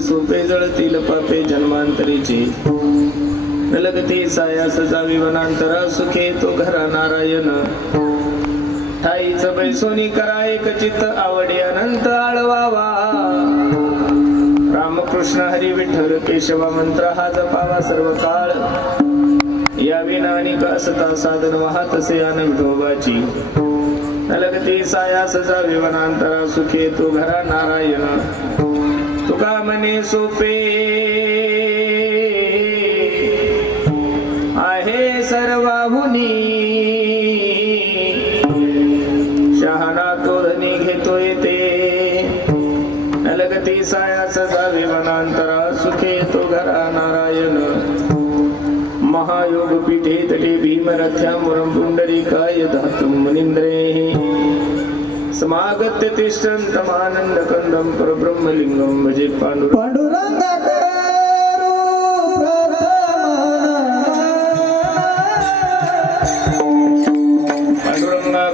सोपे जळतील पापे जन्मांतरीचे न लगते सायास जावी वनांतरा सुखे तो घरा नारायण ठाईच बैसोनी करा एक चित्त आवडे अनंत आळवावा रामकृष्ण हरी विठ्ठल केशवा मंत्र हा जपावा सर्व काळ या विना अनेक असता साधन वाहतसे अनंतोबाची न लगते सायास जावी वनांतरा सुखे तो घरा नारायण तुका मने सोपे आहे सर्वाहुनी शहाणा तोरणी घेतो येते न लगते सायास जावी वनांतरा सुखे तो घरा नारायण महायोग पीठे तटे भीमरथ्यामुरं पुंडरीकाय धातुं मुनीन्द्रे समागत्य तिष्ठन्तमानन्द कंदं परब्रह्मलिंगं भजे पांडुरंग पांडुरंगा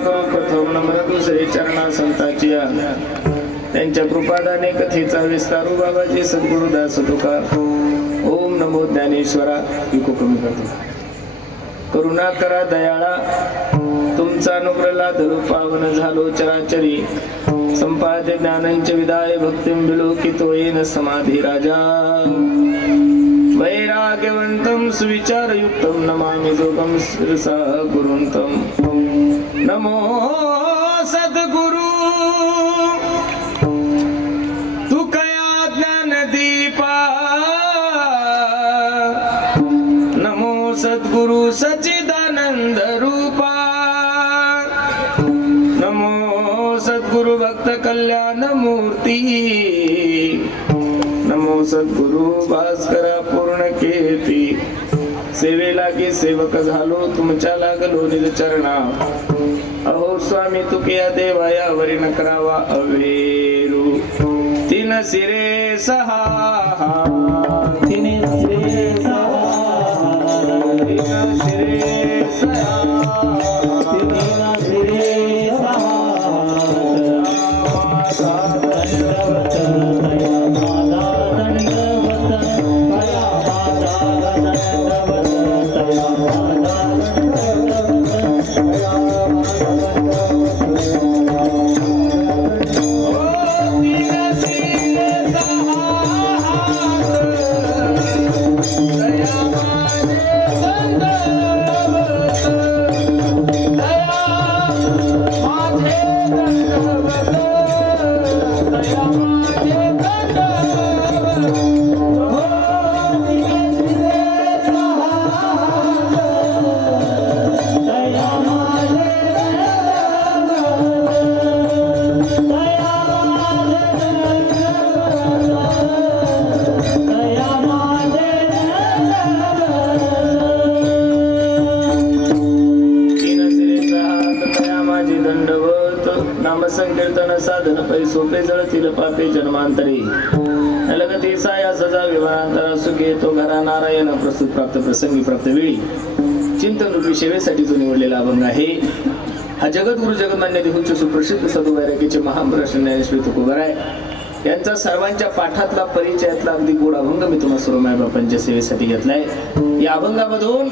करो प्रथम नमन दुसरे चरणा संताची त्यांच्या कृपादाने कथेचा विस्तारू बाबाजी सद्गुरुदास तुका ओम नमो ज्ञानेश्वरा इको कमी करतो करुणा करा दयाळा तुमचा अनुग्रह धरू पावन झालो चराचरी संपाद्य ज्ञानांचे विदाय भक्तिं विलोकितो येन समाधी राजा वैराग्यवंतं सुविचारयुक्तं नमामि जोगं शिरसा गुरुंतं नमो सद्गुरु तू कया ज्ञानदीपा नमो सद्गुरु सच्चिदानंद रूपा नमो सद्गुरु भक्त कल्याण मूर्ती नमो सद्गुरु भास्करा पूर्ण कीर्ती सेवेला की सेवक झालो तुमच्या लागलो निज चरणा अहो स्वामी तुके देवाया वरी न करावा अवेरू तीन सिरे सहा तीन सिरे सहा तीन सिरे सहा तीन सिरे सहा संकीर्तन साधन पै सोपे जळतील पापे जन्मांतरी लगते साया सजा विवाहांतरा सुखे तो घरा नारायण प्रस्तुत प्राप्त प्रसंगी प्राप्त वेळी चिंतन रूपी सेवेसाठी जो निवडलेला अभंग आहे हा जगद्गुरु जगन्मान्य देहूचे सुप्रसिद्ध साधू वैराग्याचे महापुरुष ज्ञानेश्वर तुकोबाराय यांचा सर्वांच्या पाठातला परिचयातला अगदी गोड अभंग मी तुम्हा सर्व मायबापांच्या सेवेसाठी घेतलाय. या अभंगामधून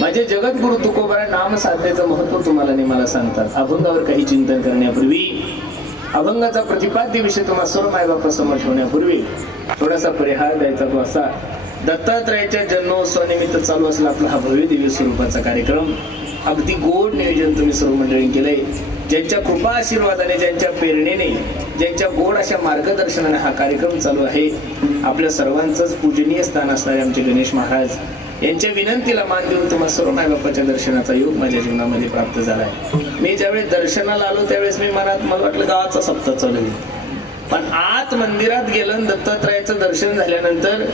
माझे जगद्गुरु तुकोबाराय नाम साधनेचं महत्व तुम्हाला आणि मला सांगतात. अभंगावर काही चिंतन करण्यापूर्वी अभंगाचा प्रतिपाद्य विषय तुम्हा सर्व मायबापासमोर ठेवण्यापूर्वी थोडासा परिहार द्यायचा तो असा. दत्तात्रयाच्या जन्मोत्सवानिमित्त चालू असला आपला हा भव्य दिव्य स्वरूपाचा कार्यक्रम अगदी गोड नियोजन तुम्ही सर्व मंडळींनी केलंय. ज्यांच्या कृपा आशीर्वादाने ज्यांच्या प्रेरणेने ज्यांच्या गोड अशा मार्गदर्शनाने हा कार्यक्रम चालू आहे आपल्या सर्वांचंच पूजनीय स्थान असणारे आमचे गणेश महाराज यांच्या विनंतीला मान देऊन तुम्हा सर्व मायबापाच्या दर्शनाचा योग माझ्या जीवनामध्ये प्राप्त झालाय. मी ज्यावेळेस दर्शनाला आलो त्यावेळेस मी मला वाटलं गावाचा सप्ताह चालू आहे. पण आत मंदिरात गेलं दत्तात्रयाचं दर्शन झाल्यानंतर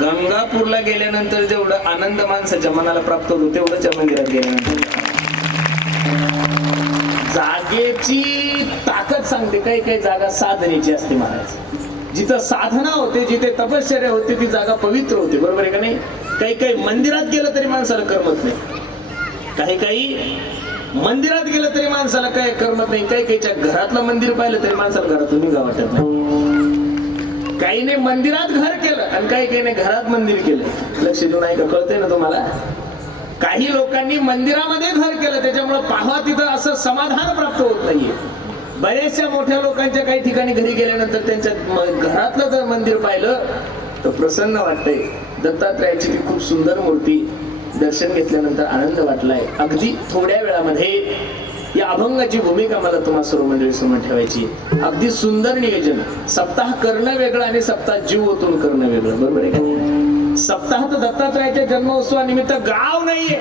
गंगापूरला गेल्यानंतर जेवढं आनंद माणसाच्या मनाला प्राप्त होतो तेवढंच या मंदिरात गेल्यानंतर जागेची ताकद सांगते. काही काही जागा साधनेची असते महाराज. जिथं साधना होते जिथे तपश्चर्या होते ती जागा पवित्र होते. बरोबर आहे का नाही. काही काही मंदिरात गेलं तरी माणसाला करमत नाही. काही काही मंदिरात गेलं तरी माणसाला काही करमत नाही. काही काहीच्या घरातलं मंदिर पाहिलं तरी माणसाला घरातून निघा वाटत नाही. काहीने मंदिरात घर केलं आणि काही घरात मंदिर केलं. लक्ष देऊन ऐका, कळतंय ना तुम्हाला? काही लोकांनी मंदिरामध्ये घर केलं, त्याच्यामुळे पाहावा तिथं असं समाधान प्राप्त होत नाहीये. बरेचशा मोठ्या लोकांच्या काही ठिकाणी घरी गेल्यानंतर त्यांच्या घरातलं जर मंदिर पाहिलं तर प्रसन्न वाटतंय. दत्तात्रयाची ती खूप सुंदर मूर्ती दर्शन घेतल्यानंतर आनंद वाटलाय. अगदी थोड्या वेळामध्ये या अभंगाची भूमिका मला तुम्हा सर्व मंडळी समोर ठेवायची. अगदी सुंदर नियोजन. सप्ताह करणं वेगळं आणि सप्ताह जीव ओतून करणं वेगळं, बरोबर आहे का? सप्ताह तर दत्तात्रयाच्या जन्मोत्सवानिमित्त गाव नाहीये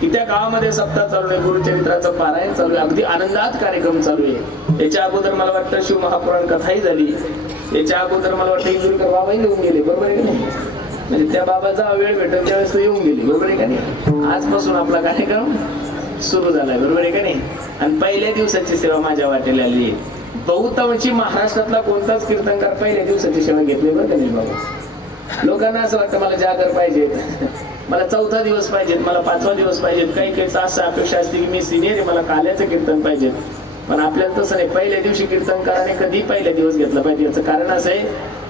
की त्या गावामध्ये सप्ताह चालू आहे, गुरुचरित्राचं पारायण चालू आहे, अगदी आनंदात कार्यक्रम चालू आहे. याच्या अगोदर मला वाटतं शिव महापुराण कथाही झाली. याच्या अगोदर मला वाटतं इंदुरकर बाबाही येऊन गेले, बरोबर आहे का नाही? म्हणजे त्या बाबाचा वेळ भेटत त्यावेळेस तो येऊन गेली, बरोबर आहे का नाही? आजपासून आपला कार्यक्रम सुरू झालाय, बरोबर आहे का नाही? आणि पहिल्या दिवसाची सेवा माझ्या वाटेला आली आहे. बहुतांशी महाराष्ट्रातला कोणताच कीर्तनकार पहिल्या दिवसाची सेवा घेतली, बरं का नाही बाबा? लोकांना असं वाटतं मला जागर पाहिजेत, मला 4था दिवस पाहिजेत, मला 5वा दिवस पाहिजेत. काही काही असं अपेक्षा असते की मी सिनियर आहे, मला काल्याचं कीर्तन पाहिजेत. पण आपल्याला तसं नाही. पहिल्या दिवशी कीर्तनकाराने कधी पहिल्या दिवस घेतला पाहिजे. याचं कारण असं आहे,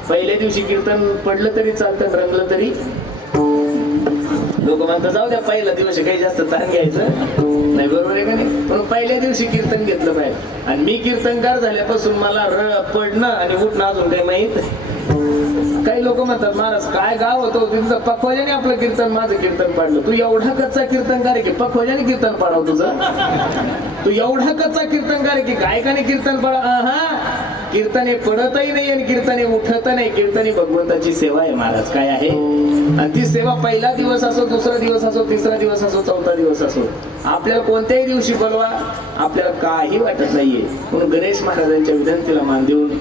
पहिल्या दिवशी कीर्तन पडलं तरी चालतं, रंगलं तरी. लोक म्हणतात जाऊ द्या पहिला दिवस काही जास्त ताण घ्यायचं नाही, बरोबर आहे का नाही? पण पहिल्या दिवशी कीर्तन घेतलं पाहिजे. आणि मी कीर्तनकार झाल्यापासून मला पडणं आणि उठणं अजून काही माहित. काही लोक म्हणतात महाराज काय गाव होतं तिथं पखवाजाने आपलं कीर्तन माझं कीर्तन पाडलं. तू एवढा कच्चा कीर्तनकार आहे की पखवाजाने कीर्तन पाडाव तुझं? तू एवढा कच्चा कीर्तनकार आहे की गायकाने कीर्तन पाडा? हा, कीर्तने पडतही नाही आणि कीर्तने उठत नाही. कीर्तने भगवंताची सेवा आहे महाराज, काय आहे? आणि ती सेवा पहिला दिवस असो, दुसरा दिवस असो, तिसरा दिवस असो, 4था दिवस असो, आपल्याला कोणत्याही दिवशी बोलवा, आपल्याला काही वाटत नाहीये. म्हणून गणेश महाराजांच्या विनंतीला मान देऊन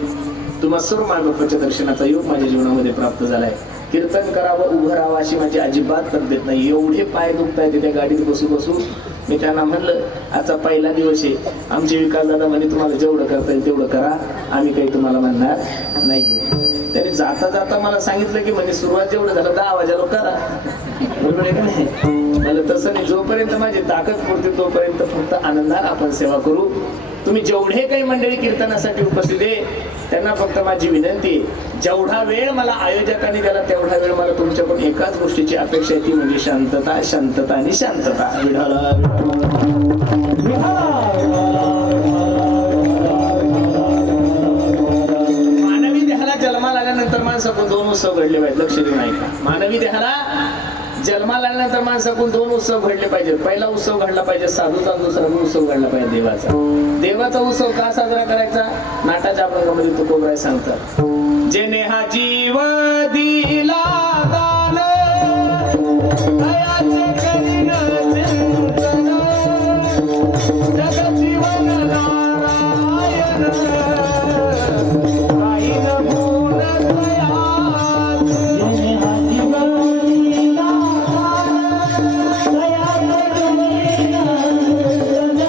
तुम्हा सर्व मायबापाच्या दर्शनाचा योग माझ्या जीवनामध्ये प्राप्त झालाय. कीर्तन करावं, उभं राहावं अशी माझी अजिबात तब्येत नाही. एवढे पाय दुखतायत त्या गाडीत बसू बसू. मी त्यांना म्हणलं आजचा पहिला दिवस आहे, आमचे विकास दादा म्हणे तुम्हाला जेवढं करता येईल तेवढं करा, आम्ही काही तुम्हाला म्हणणार नाहीये. त्याने जाता जाता मला सांगितलं की म्हणजे सुरुवात जेवढं झालं 10 वाजेला करा, बरोबर आहे का नाही? मला तसं नाही. जोपर्यंत माझी ताकद पुरते तोपर्यंत फक्त आनंदाने आपण सेवा करू. तुम्ही जेवढे काही मंडळी कीर्तनासाठी उपस्थित आहे त्यांना फक्त माझी विनंती आहे, जेवढा वेळ मला आयोजकांनी दिला तेवढा वेळ मला तुमच्याकडून एकाच गोष्टीची अपेक्षा आहे, ती म्हणजे शांतता, शांतता आणि शांतता. मानवी देहाला जन्माला आल्यानंतर माणसाकडून 2 उत्सव घडले पाहिजेत. लक्ष देऊन ऐका. मानवी देहाला जन्माला आल्यानंतर माणसाकडून 2 उत्सव घडले पाहिजेत. पहिला उत्सव घडला पाहिजे साधूचा, दुसरा उत्सव घडला पाहिजे देवाचा. देवाचा उत्सव का साजरा करायचा? नाटाच्या अभंगामध्ये तुकोबराय सांगतात, जेने हा जीव दिला दान, दयाचे करीन चिंतन, जगजीवन नारायण, काही न गुण दयाचे. जेने हा जीव दिला दान, दयाचे करीन चिंतन,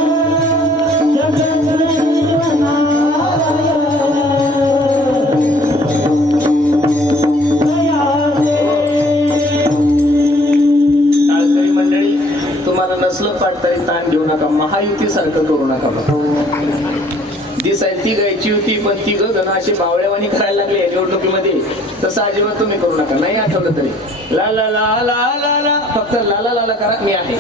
जगजीवन नारायण. नसलं पाठ तरी ताण घेऊ नका. महायुती सारखं करू नका. दिसायला ती गायची होती पण ती जण अशी बावळेवाणी करायला लागले निवडणुकीमध्ये, तसं अजिबात तुम्ही करू नका. नाही आठवलं तरी ला ला ला ला ला ला, फक्त लाला लाला करा, मी आहे.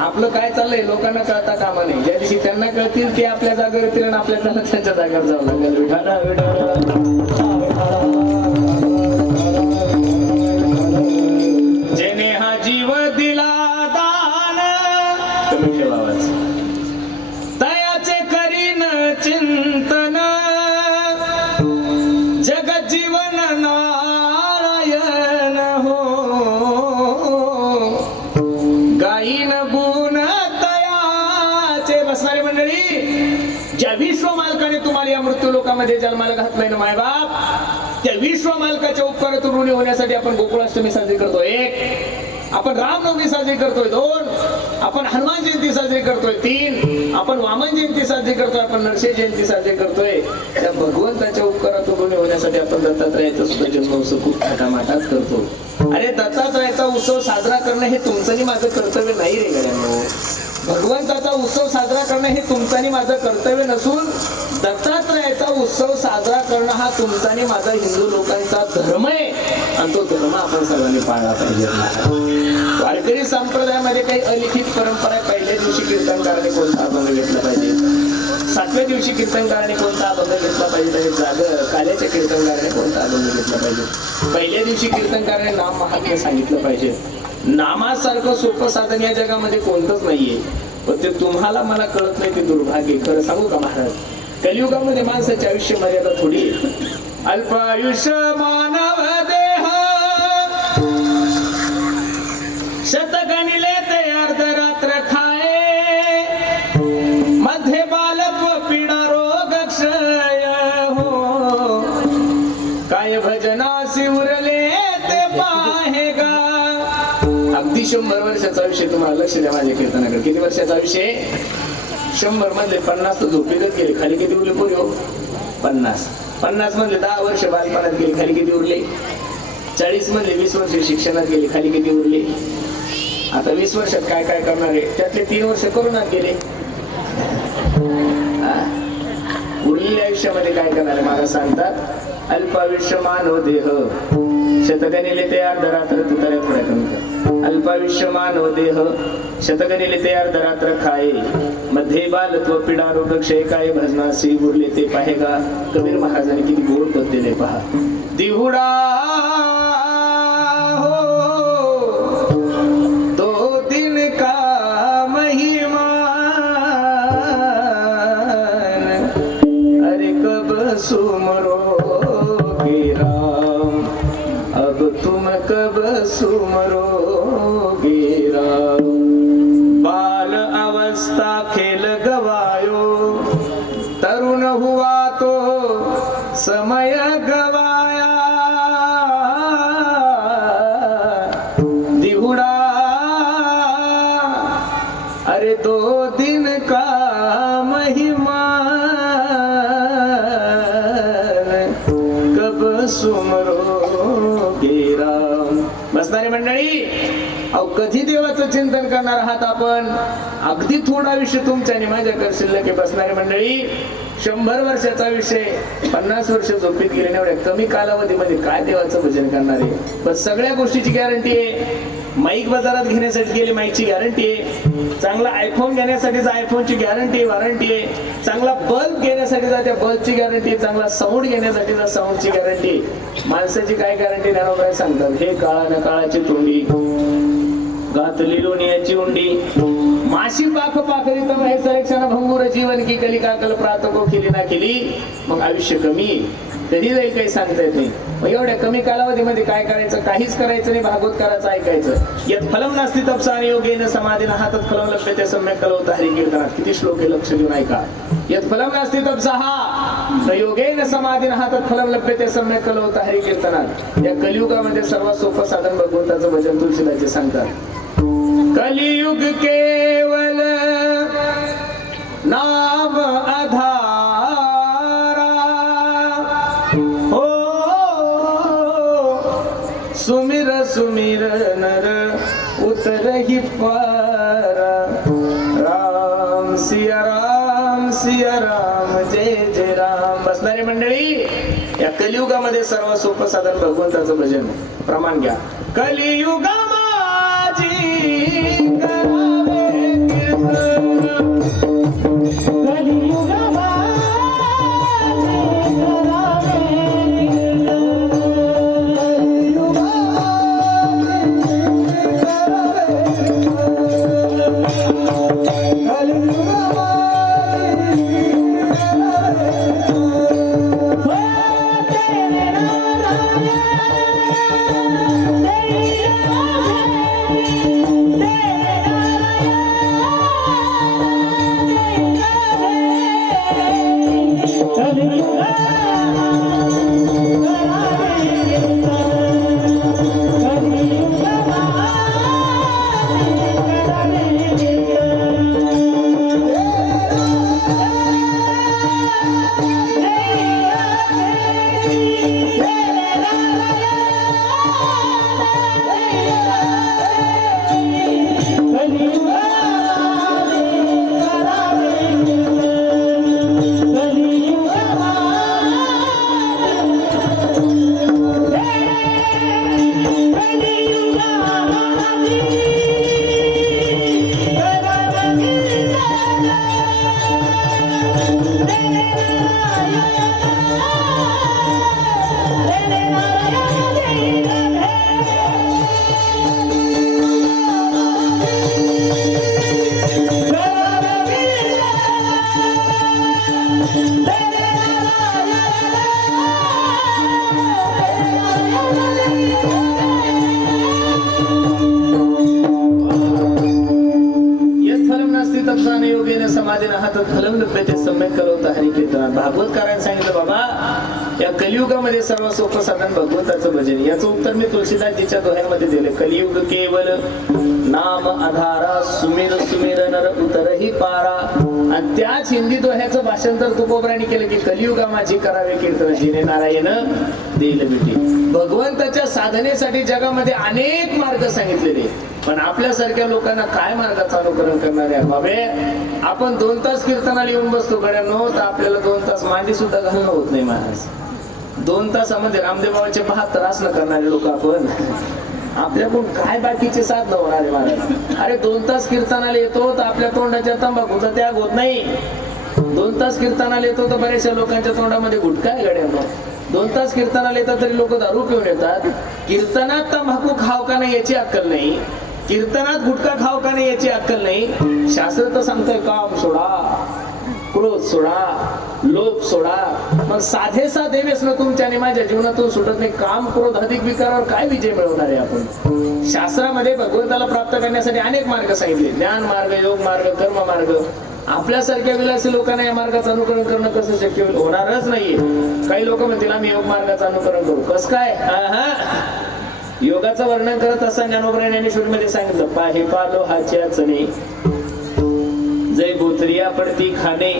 आपलं काय चाललंय लोकांना कळता कामा नाही. ज्या दिवशी त्यांना कळतील ते आपल्या जागेवर येतील आणि आपल्याला त्यांच्या जागेवर जावं लागेल. जेने हा जीव दिला दान, कमी ठेवा आवाज, तयाचे करीन चिंतन, जगजीवन नारायण हो, गायीन गुण तयाचे. बसणारी मंडळी, ज्या विश्व मालकाने तुम्हाला या मृत्यू लोकांमध्ये जन्माला घातलाय ना मायबाप, त्या विश्व मालकाच्या उपकारातून ऋणी होण्यासाठी आपण गोकुळाष्टमी साजरी करतोय 1, आपण रामनवमी साजरी करतोय 2, आपण हनुमान जयंती साजरी करतोय 3, आपण वामन जयंती साजरी करतोय, आपण नरसिंह जयंती साजरी करतोय. त्या भगवंताच्या उपकारातून ऋणी होण्यासाठी आपण दत्तात्रयाचा सुद्धा जन्मोत्सव खूप थाटामाटात करतो. अरे दत्तात्रयाचा उत्सव साजरा करणं हे तुमचं आणि माझं कर्तव्य नाही रे गड्यांनो. भगवंताचा उत्सव साजरा करणं हे तुमचं आणि माझं कर्तव्य नसून दत्तात्रयाचा उत्सव साजरा करणं हा तुमचा आणि माझा हिंदू लोकांचा धर्म आहे आणि तो धर्म आपण सर्वांनी पाळला पाहिजे. वारकरी संप्रदायामध्ये काही अलिखित परंपरा आहे. पहिल्या दिवशी कीर्तनकाराने कोणता अभंग घेतला पाहिजे, 7व्या दिवशी कीर्तनकाराने कोणता अभंग घेतला पाहिजे आणि काल्याच्या कीर्तनकाराने कोणता अभंग घेतला पाहिजे. पहिल्या दिवशी कीर्तनकाराने नाम महात्म्य सांगितलं पाहिजे. नामासारखं सोपं साधन या जगामध्ये कोणतंच नाहीये, पण ते तुम्हाला मला कळत नाही ते दुर्भाग्य. खरं सांगू का महाराज, कलियुगामध्ये माणसाचे आयुष्य मर्यादा थोडी. अल्पायुष्य मानव देह शतकनिले ते अर्धरात्र खाए, मध्ये बालत्व पीडा रोग क्षय हो, काय भजनासी उरले ते पाहेगा. अगदी 100 वर्षाचा आयुष्य. तुम्हाला लक्ष द्या माझ्या कीर्तनाकडे. किती वर्षाचा आयुष्य? 100 मधले 50 तर झोपेतच गेले. खाली किती उरले पोरी हो? 50 मधले 10 वर्ष बालपणात गेले. खाली किती उरले? 40 मधले 20 वर्ष शिक्षणात गेले. खाली किती उरले? आता 20 वर्षात काय काय करणार आहे? त्यातले 3 वर्ष करोनात गेले. उरलेल्या आयुष्यामध्ये काय करणार आहे? महाराज सांगतात, अल्पायुष्य मानव देह शतकनिले ते अर्धरात्र. तुतार्या थोड्या कमी कर. अल्पायुष्य मानव देह शतकनिले ते अर्धरात्र खाये, मध्ये बालत्व पीडा रोग क्षय, काय भजनासी उरले ते पाहेगा. कबीर महाराजांनी किती गोड पद दिले पहा. दिहुडा हो दो दिन का महिमा, अरे कब सुमरोगे राम, अब तुम कब सुमरोगे राम. बाल अवस्था खेल गवायो, तरुण हुआ तो समय गवाया. दिहुड़ा अरे 2 दिन का महिमा, कब सुमरोगे राम. बसणारी मंडळी, अहो कधी देवाचं चिंतन करणार आहात आपण? अगदी थोडा विषय तुमच्या आणि माझ्याकडे शिल्लक आहे. बसणारी मंडळी, 100 वर्षाचा विषय, 50 वर्ष झोपेत गेले. एवढ्या कमी कालावधीमध्ये काय देवाचं भजन करणार आहे? पण सगळ्या गोष्टीची गॅरंटी आहे. माईक बाजारात घेण्यासाठी गेले, माईकची गॅरंटी आहे. चांगला आयफोन घेण्यासाठी आयफोनची गॅरंटी वॉरंटी आहे. चांगला बल्ब घेण्यासाठी त्या बल्बची गॅरंटी आहे. चांगला साऊंड घेण्यासाठी साऊंडची गॅरंटी. माणसाची काय गॅरंटी? ज्ञानोबा सांगतात, हे काळा न काळाची तोंडी, घातली लोण्याची उंडी, माशी पाख पाखरी तम हे सरेक्षण भंगुर जीवन की कली काकल प्रातको केली ना केली. मग आयुष्य कमी कधी जाईल काही सांगता येत नाही. मग एवढ्या कमी कालावधीमध्ये काय करायचं? काहीच करायचं नाही. भागवत करायचं, ऐकायचं. यत फलम नास्ति तपसा योगेन समाधीन हातात फलम लभ्यते सम्यक कलवता हरी कीर्तनात. किती श्लोक आहे, लक्ष देऊन ऐका. यत फलम नास्ति तपसा योगेन समाधीन हातात फलम लभ्यते सम्यक कलवता हरी कीर्तनात. या कलियुगामध्ये सर्वात सोपं साधन भगवंताचं भजन तुलसीदासजी सांगतात. कलियुग केवल नाम आधारा हो, सुमिर सुमिर नर उतरहि पारा. राम सिया राम सिया राम जय जय राम. बसणारी मंडळी, या कलियुगामध्ये सर्व सोपं साधन भगवंताचं भजन. प्रमाण घ्या. कलियुगा Hey कलियुगामध्ये सर्व सोपं साधन भगवंताचं भजन. याचं उत्तर मी तुलसीदासजीच्या दोह्यामध्ये दिले. कलियुग केवल नाम आधारा, सुमिर सुमिर नर उतरही पारा. आणि त्याच हिंदी दोह्याचं भाषांतर तुकोबराने केलं की कलियुगा माझी करावे कीर्तन, जिने नारायण देईल भेटी. भगवंताच्या साधनेसाठी जगामध्ये अनेक मार्ग सांगितलेले, पण आपल्यासारख्या लोकांना काय मार्गाचं अनुकरण करणार आहे बाबे. आपण 2 तास कीर्तनाला येऊन बसतो गड्यांनो, तर आपल्याला 2 तास मांडी सुद्धा घालणं होत नाही महाराज. 2 तासामध्ये रामदेव बाबाचे 72 आसनं करणारे लोक आपण. आपल्याकडून काय बाकीचे साधनं होणार आहे महाराज. अरे 2 तास कीर्तनाला येतो तर आपल्या तोंडाच्या तंबाखूचा त्याग होत नाही. 2 तास कीर्तनाला येतो तर बऱ्याचशा लोकांच्या तोंडामध्ये गुटखा आहे गड्यांनो. 2 तास कीर्तनाला येतात तरी लोक दारू पिऊन येतात. कीर्तनात तंबाखू खाव का नाही याची अक्कल नाही, कीर्तनात गुटखा खाव का नाही याची अक्कल नाही. शास्त्र तर सांगतंय काम सोडा, क्रोध सोडा, लोभ सोडा. मग साधे साधे व्यसन तुमच्या आणि माझ्या जीवनातून सुटत नाही. काम क्रोध अधिक विकारावर काय विजय मिळवणार आहे आपण. शास्त्रामध्ये भगवंताला प्राप्त करण्यासाठी अनेक मार्ग सांगितले. ज्ञान मार्ग, योग मार्ग, कर्म मार्ग. आपल्यासारख्या विलासी लोकांना या मार्गाचं अनुकरण करणं कसं शक्य होईल? होणारच नाहीये. काही लोक म्हणतील आम्ही योग मार्गाचं अनुकरण करू. कस काय? योगाचं वर्णन करत असताना ज्ञानोबा ज्ञानेश्वरीमध्ये सांगितलं, पाहे पालो हाच्या चणे जय बोचरिया पडती खाणे,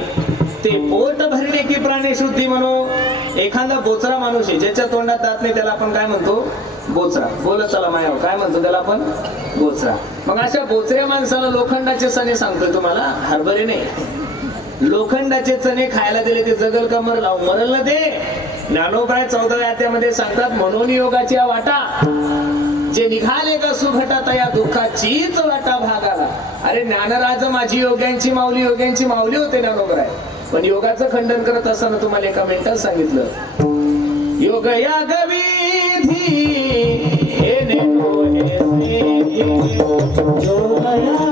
ते पोट भरणे की प्राणी शुद्धी म्हणू. एखादा बोचरा माणूस आहे ज्याच्या तोंडात दात नाही त्याला आपण काय म्हणतो? बोचरा. बोल चला मायाव, काय म्हणतो त्याला आपण? बोचरा. मग अशा बोचऱ्या माणसाला लोखंडाचे चणे सांगतोय तुम्हाला, हरभरे नाही. लोखंडाचे चणे खायला दिले ते जगल का मरल ना ते. ज्ञानोबाय 14व्या अध्यायामध्ये सांगतात, म्हणून योगाची वाटा जे निघाले का सुघटा तया दुःखाचीच वाटा भागाला. अरे ज्ञानराज माझी योग्यांची माऊली, योग्यांची माऊली होते ज्ञानोबाय. पण योगाचं खंडन करत असताना तुम्हाला एका मिनिटात सांगितलं, योग याग विधी हे नेतो हे स्नेही, योग याग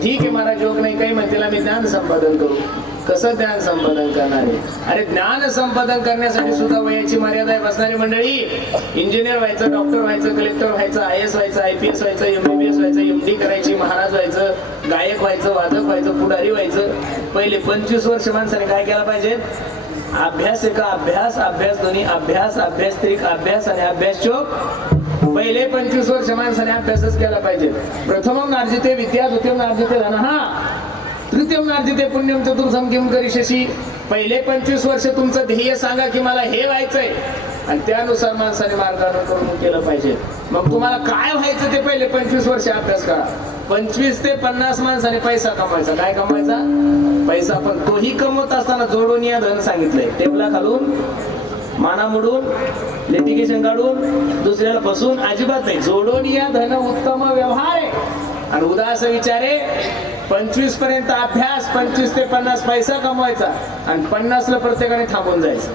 ठीक आहे महाराज. योग नाही काही म्हणतील आम्ही ज्ञान संपादन करू. कसं ज्ञान संपादन करणार आहे? अरे ज्ञान संपादन करण्यासाठी सुद्धा वयाची मर्यादा आहे. बसणारी मंडळी, इंजिनियर व्हायचं, डॉक्टर व्हायचं, कलेक्टर व्हायचं, IAS व्हायचं, IPS व्हायचं, MBBS व्हायचं, MD करायची, महाराज व्हायचं, गायक व्हायचं, वादक व्हायचं, पुढारी व्हायचं. पहिले 25 वर्ष माणसाने काय केला पाहिजे? अभ्यास एका अभ्यास, अभ्यास दोन्ही, अभ्यास, अभ्यास त्रिक अभ्यास आणि अभ्यास चोक. पहिले 25 वर्ष माणसाने अभ्यासच केला पाहिजे. प्रथमं नार्जिते विद्या, द्वितीयं नार्जिते धनः, तृतीयं नार्जिते पुण्यं, चतुर्थं किं करिष्यसि. पहिले 25 वर्ष तुमचं ध्येय सांगा की मला हे व्हायचंय, आणि त्यानुसार माणसाने मार्गानुकरण केलं पाहिजे. मग तुम्हाला काय व्हायचं ते पहिले 25 वर्ष अभ्यास करा. 25 ते 50 माणसाने पैसा कमवायचा. काय कमवायचा? पैसा. पण तोही कमवत असताना जोडून या धन सांगितलंय. टेबला खालून, माना मोडून, लिटिगेशन काढून, दुसऱ्याला फसून अजिबात नाही. जोडून या धन उत्तम व्यवहार आहे. आणि उदास विचारे 25 पर्यंत अभ्यास, 25 ते 50 पैसा कमवायचा, आणि 50ला प्रत्येकाने थांबून जायचं.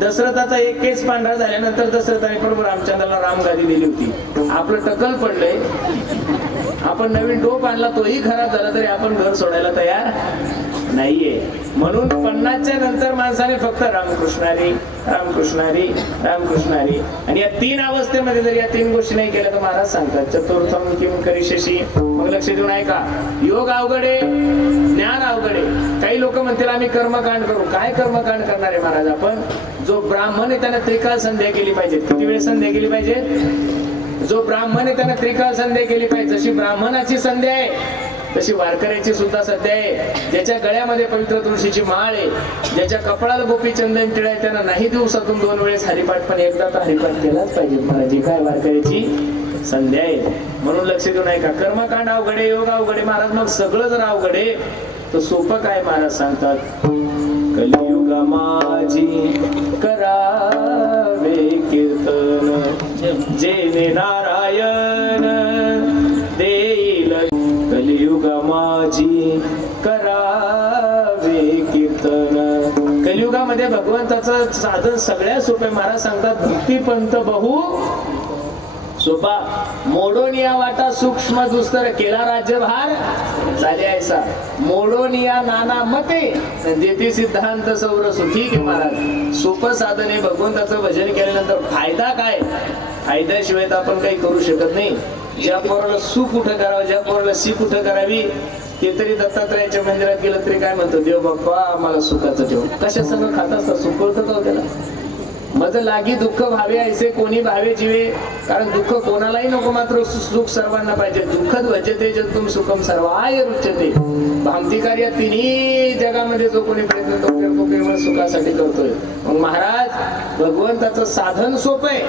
दशरथाचा एक केस पांढरा झाल्यानंतर दशरथाने पण रामचंद्राला रामगादी दिली होती. आपलं टकल पडलंय, आपण नवीन टोप आणला तोही खराब झाला तरी आपण घर सोडायला तयार नाहीये. म्हणून 50च्या नंतर माणसाने फक्त रामकृष्णारी, रामकृष्णारी, रामकृष्णारी. आणि या 3 अवस्थेमध्ये जर या 3 गोष्टी नाही केल्या तर महाराज सांगतात चतुर्थम किम करिष्यसि. मग लक्ष देऊन ऐका. योग अवघडे, ज्ञान अवघडे. काही लोक म्हणतील आम्ही कर्मकांड करू. काय कर्मकांड करणार आहे महाराज आपण? जो ब्राह्मण आहे त्याने त्रिकाल संध्या केली पाहिजे. किती वेळ संध्या केली पाहिजे? जो ब्राह्मण आहे त्यानं त्रिकाळ संध्या केली पाहिजे. जशी ब्राह्मणाची संध्या आहे तशी वारकऱ्याची सुद्धा संध्या आहे. ज्याच्या गळ्यामध्ये पवित्र तुळशीची माळ आहे, ज्याच्या कपाळाला गोपी चंदन टिळा आहे, त्यानं नाही दिवसातून 2 वेळेस हरिपाठ, पण एकदा तर हरिपाठ केलाच पाहिजे. महाराज काय वारकऱ्याची संध्या आहे. म्हणून लक्ष देऊ नये का कर्मकांड अवघडे, योग अवघडे महाराज. मग सगळं जर अवघडे तर सोपं काय महाराज सांगतात. कलियुग माझी करावे कीर्तन, जेने नारायण देईल. कलियुग माझी करावे कीर्तन. कलियुगामध्ये भगवंताचं साधन सगळ्यात सोपे. महाराज सांगतात भक्तिपंथ बहु सोपा, मोडोनिया वाटा सूक्ष्म दुस्तर, केला राज्यभार झाले ऐसा. मोडोनिया नाना मते देते सिद्धांत सौर सुखी. की महाराज सोपं साधन आहे. भगवंताचं भजन केल्यानंतर फायदा काय? फायद्याशिवाय तर आपण काही करू शकत नाही. ज्या पोराला सुख कुठं करावं, ज्या पोराला सी कुठं करावी, ते तरी दत्तात्रयाच्या मंदिरात गेलं तरी काय म्हणतो, देव बाप्पा मला सुखाचं ठेव. कशा सगळं खात असतात, सुख कळतं का त्याला? मज लागी दुःख भावे ऐसे कोणी भावे जीवे. कारण दुःख कोणालाही नको, मात्र सुख सर्वांना पाहिजे. दुःखद भजते जंतुम सुखम सर्वाय रुच्यते. भामतिकार या तिन्ही जगामध्ये जो कोणी प्रयत्न करतो तो केवळ सुखासाठी करतोय. मग महाराज भगवंताचं साधन सोपं आहे,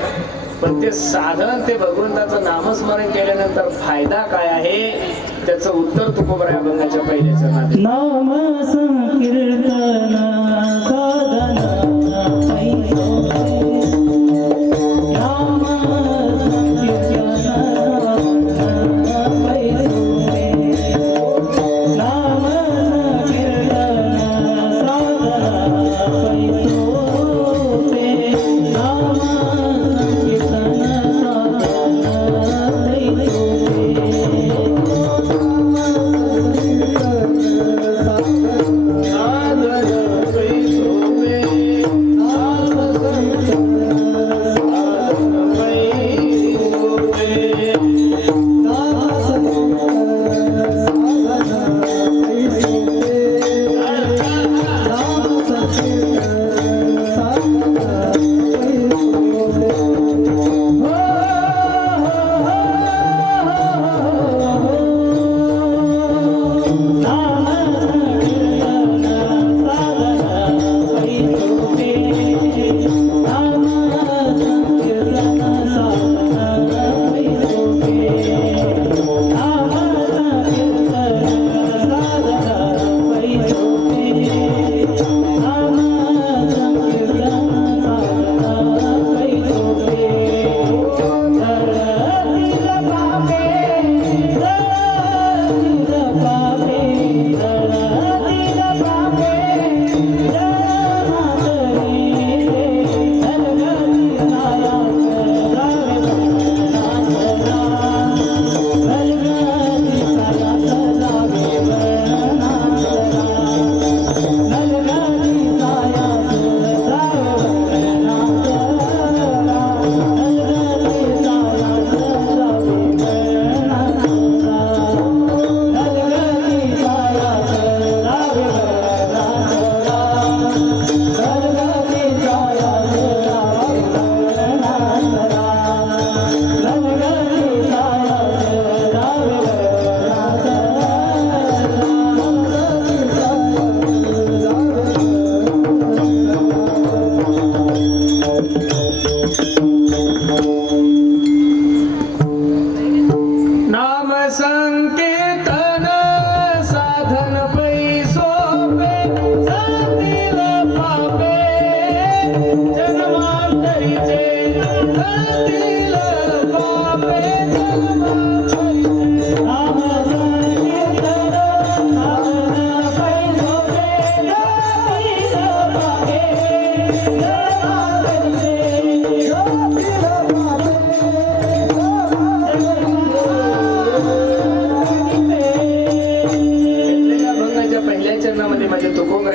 पण ते साधन ते भगवंताचं नामस्मरण केल्यानंतर फायदा काय आहे त्याचं उत्तर तुकोबरा अभंगाच्या पहिल्याच्या नादी. नाम संकीर्तन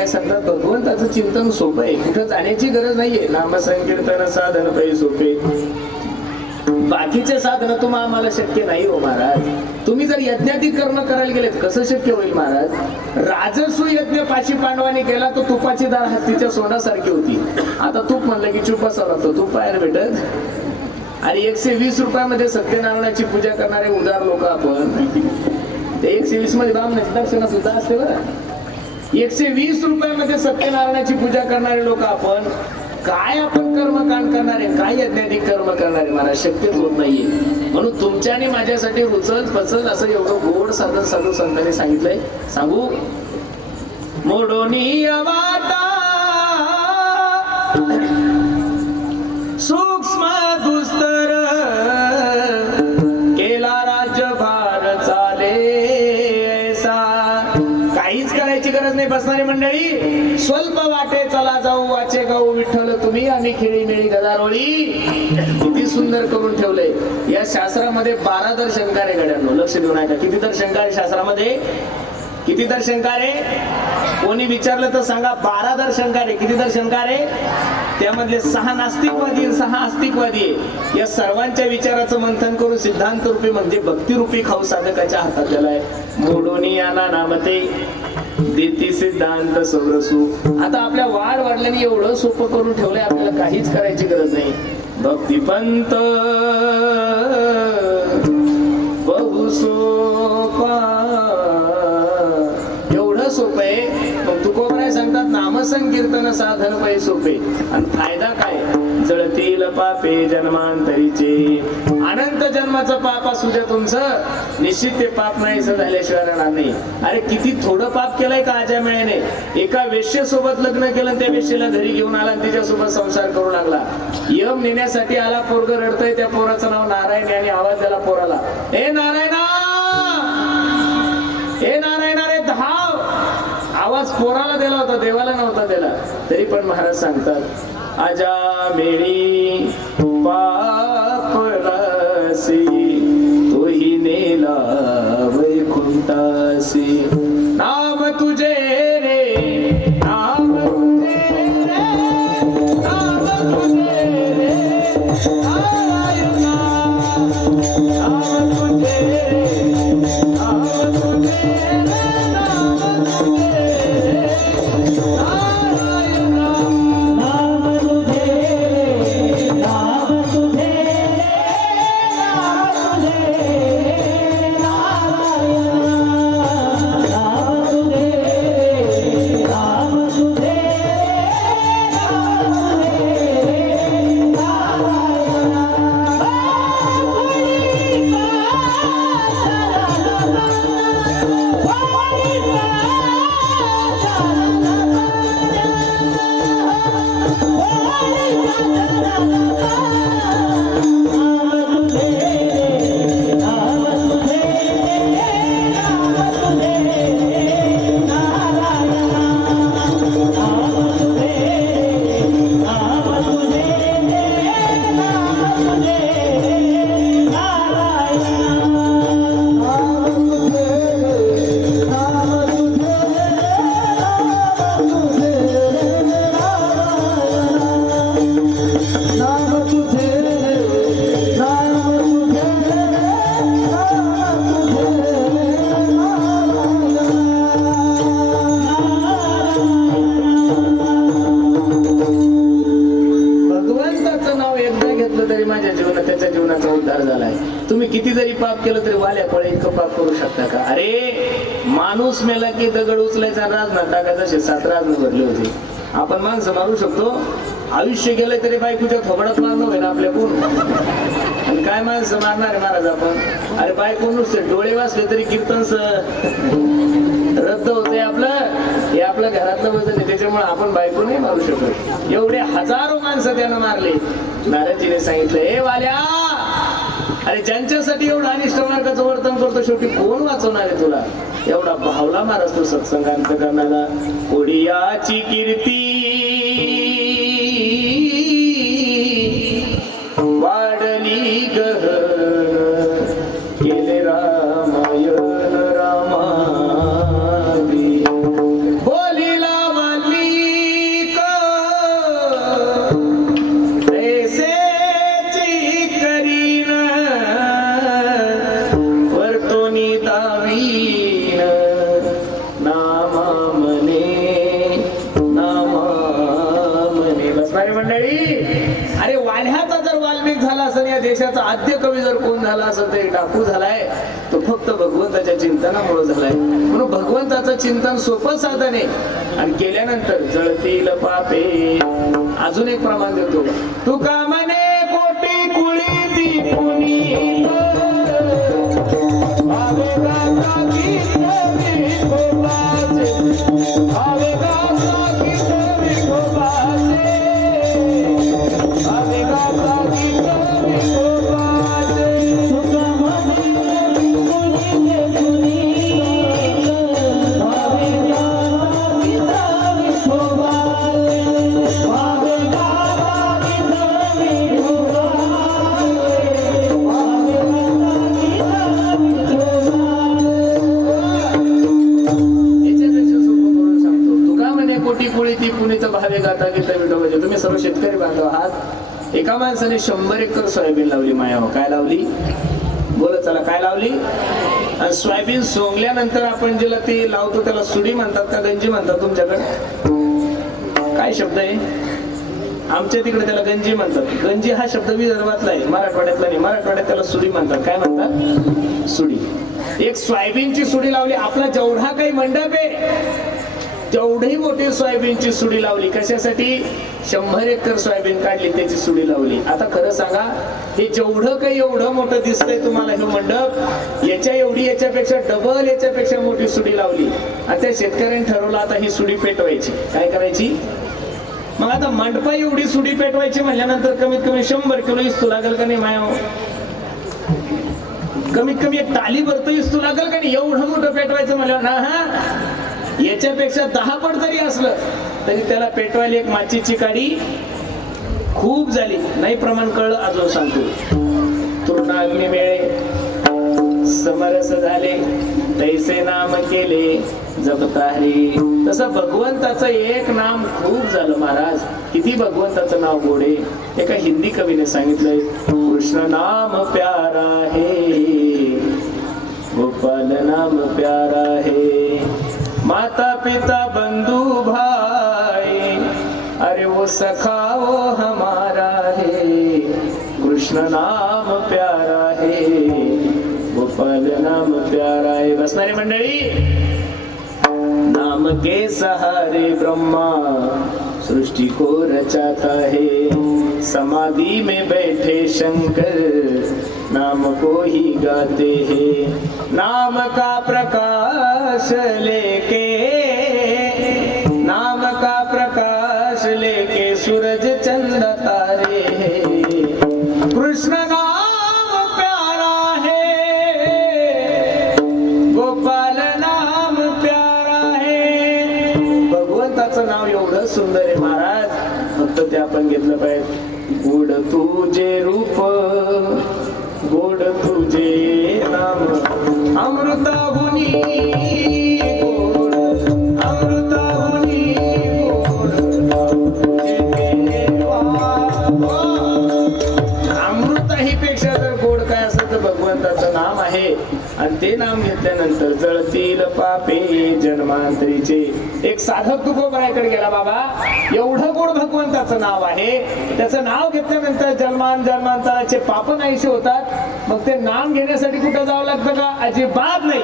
साधना भगवंताचं चिंतन सोपं आहे. कुठं जाण्याची गरज नाहीये. नामसंकीर्तन साधन पै सोपे. बाकीचे साधन तुम्हाला आम्हाला शक्य नाही हो महाराज. तुम्ही जर यज्ञाधिक कर्म करायला गेलेत कसं शक्य होईल महाराज? राजसू यज्ञ पाची पांडवांनी केला तो तुपाची दाळ हत्तीच्या सोन्यासारखी होती. आता तूप म्हणलं की चुप बसावं लागतं. तूप पाहायला भेटत आणि 120 रुपयामध्ये सत्यनारायणाची पूजा करणारे उदार लोक आपण. ते 120 मध्ये ब्राह्मणाची दक्षिणा सुद्धा असते बरं. 120 रुपयामध्ये सत्यनारायणाची पूजा करणारे लोक आपण. काय आपण कर्मकांड करणारे, काय यज्ञाधिक कर्म करणारे, मला शक्यच होत नाहीये. म्हणून तुमच्या आणि माझ्यासाठी रुचल पचल असं एवढं गोड साधन साधू संतांनी सांगितलंय. सांगू मोडोनी वाटा सूक्ष्म दुस्तर केला राज्यभार चाले ऐसा. काहीच करायची गरज नाही बसणारी मंडळी. स्वल्प वाटे चला जाऊ वाचे गाऊ विठ्ठल तुम्ही आम्ही खेळी मेळी गदारोळी. किती सुंदर करून ठेवलंय. या शास्त्रामध्ये 12 दर्शनकार आहे गड्यांनो, लक्ष देऊन ऐका. किती दर्शनकार आहे शास्त्रामध्ये? किती दर्शनकार आहे? कोणी विचारलं तर सांगा. 12 दर्शनकार आहे. किती दर्शनकार आहे? त्यामधले 6 नास्तिकवादी 6 आस्तिकवादी आहे. या सर्वांच्या विचाराचं मंथन करून सिद्धांत रूपी म्हणजे भक्ती रूपी खाऊ साधकाच्या हातात दिलाय. मोडोनी याना नामते देती सिद्धांत सौरसू. आता आपल्या वाढल्याने एवढं सोपं करून ठेवलंय, आपल्याला काहीच करायची गरज नाही. भक्तिपंत बहु सोपा, एवढं सोपं आहे. मग तुकोबराय सांगतात नामसंकीर्तन साधन पै सोपे. आणि फायदा काय? जळतील पापे जन्मांतरीचे. अनंत जन्माचं पाप असू द्या तुमचं, निश्चित ते पाप नाही झाल्याशिवाय राहणार नाही. अरे किती थोडं पाप केलंय का आजा मिळेने. एका वेश्येसोबत लग्न केलं, त्या वेश्येला घरी घेऊन आला आणि तिच्यासोबत संसार करू लागला. यम नेण्यासाठी आला, पोरग रडतय. त्या पोराचं नाव नारायण आणि आवाज द्याला पोराला, हे नारायणा, हे नारायणा रे धाव. आवाज पोराला दिला होता, देवाला नव्हता दिला. तरी पण महाराज सांगतात आजा मेळी पाप रासी तोही नेला वैकुंठासी. नाम तुझे रे, नाम तुझे रे, नाम तुझे रे नारायणा. नाम तुझे रे, नाम तुझे रे, नाम तुझे रे नारायणा. नाम तुझे नाम तुझे नाम तुझे नारायण. नाम तुझे नाम तुझे त्याच्या जीवनाचा उद्धार झालाय. तुम्ही किती जरी पाप केलं तरी वाल्या पळे इतकं पाप करू शकता का? अरे माणूस मेला की दगड उचलायचा राजनाथ टाकायचा, 7 राजन भरले होते. आपण माणसं मारू शकतो. आयुष्य गेलंय तरी बायकोच्या थोबडात मारणं होईल आपल्याकडून. आणि काय माणसं मारणार आहे महाराज आपण? अरे बायको नुसते डोळे वाचले तरी कीर्तन रद्द होते आपलं. हे आपल्या घरातलं वजन आहे, त्याच्यामुळे आपण बायको नाही मारू शकत. एवढे हजारो माणसं त्यानं मारले. नारदजीने सांगितलं, हे वाल्या, अरे ज्यांच्यासाठी एवढं अनिष्ट मार्गाचं वर्तन करतो, शेवटी कोण वाचवणार आहे तुला? एवढा भावला महाराज तू सत्संगांत करणारा. ओडियाची कीर्ती वाढली गह, केले रामायण रामादी. बोलिला वाल्मिक ऐसेची करीन, वर्तोनी दावीन नामा म्हणे. बसणारी मंडळी, अरे वाल्ह्याचा जर वाल्मिक झाला असं या देशात साहित्याचा आद्य कवी जर कोण झाला असेल तर टाकू झालाय तो फक्त भगवंताच्या चिंतनामुळे झालाय. म्हणून भगवंताचं चिंतन सोपं साधन आहे आणि केल्यानंतर जळतील पापे. अजून एक प्रमाण देतो. तुका म्हणे कोटी कुळी ती पुनीत, भावे गाता गीत विठोबाचे, भावे गाता गीत विठोबाचे, भावे गाता गीत विठोबाचे. तुका म्हणे कोणी पुनीत, भावे गाता गीत विठोबाचे, भावे गाता गीत विठोबाचे, भावे गाता गीत विठोबाचे. याच्यापेक्षा सोपं करून सांगतो. तुका म्हणे कोटी कुळी ती पुनीत, भावे गाता गीत विठोबाचे. तुम्ही सर्व शेतकरी बांधव आहात. एका माणसाने 100 एकर सोयाबीन लावली. माया काय लावली? बोलत चला काय लावली? आणि सोयाबीन सोंगल्यानंतर आपण ज्याला ते लावतो त्याला सुडी म्हणतात का गंजी म्हणतात तुमच्याकडे? काय शब्द आहे? आमच्या तिकडे त्याला गंजी म्हणतात. गंजी हा शब्द विदर्भातला आहे, मराठवाड्यातला नाही. मराठवाड्यात त्याला सुडी म्हणतात. काय म्हणतात? सुडी. एक सोयाबीनची सुडी लावली. आपला जेवढा काही मंडप आहे तेवढी मोठी सोयाबीनची सुडी लावली. कशासाठी? 100 एकर सोयाबीन काढली, त्याची सुडी लावली. आता खरं सांगा, हे जेवढं काही एवढं मोठं दिसतंय तुम्हाला हे मंडप, याच्या एवढी याच्यापेक्षा डबल याच्यापेक्षा मोठी सुडी लावली. आणि त्या शेतकऱ्यांनी ठरवलं आता ही सुडी पेटवायची. काय करायची? मग आता मंडपा एवढी सुडी पेटवायची म्हणल्यानंतर कमीत कमी 100 किलो इस्तू लागेल का नाही माया? कमीत कमी एक टाली भरतो इस्तू लागेल का नाही? एवढं मोठं पेटवायचं म्हणल्यावर हा याच्यापेक्षा 10 पट जरी असलं तरी त्याला पेटवायला एक माचीची काडी खूप झाली. नाही प्रमाण कळलं अजून सांगतो. तृणाग्नी मिळे समरस झाले, तैसे नाम केले जपतारी. तसं भगवंताचं एक नाम खूप झालं महाराज. किती भगवंताचं नाव गोडे. एका हिंदी कवीने सांगितलंय, कृष्ण नाम प्यारा है, गोपाल नाम प्यारा है, माता पिता बंधु भाई, अरे वो सखा वो हमारा है. कृष्ण नाम प्यारा है, गोपाल नाम प्यारा है. बसणारी मंडळी, नाम के सहारे ब्रह्मा सृष्टि को रचाता है, समाधि में बैठे शंकर नाम को ही गाते हैं. नाम का प्रकाश लेके, नाम का प्रकाश लेके सूरज चंद तारे हैं. कृष्ण नाम प्यारा है, गोपाल नाम प्यारा है. भगवंताचं नाव एवढं सुंदर आहे महाराज. फक्त ते आपण घेतलं पाहिजे. गोड तुझे रूप, गोड तुझे नाम, अमृताहुनी गोड, अमृताहुनी गोड, अमृताही पेक्षा जर गोड काय असेल तर भगवंताचं नाम आहे. आणि ते नाम घेतल्यानंतर जळतील पापे जन्मांतरीचे. एक साधक तुकोबाराकडे गेला. बाबा एवढं गोड भगवंताचं नाव आहे, त्याचं नाव घेतल्यानंतर जन्मांतराचे पाप नाहीसे होतात. मग ते नाम घेण्यासाठी कुठं जावं लागतं का? अजिबात नाही.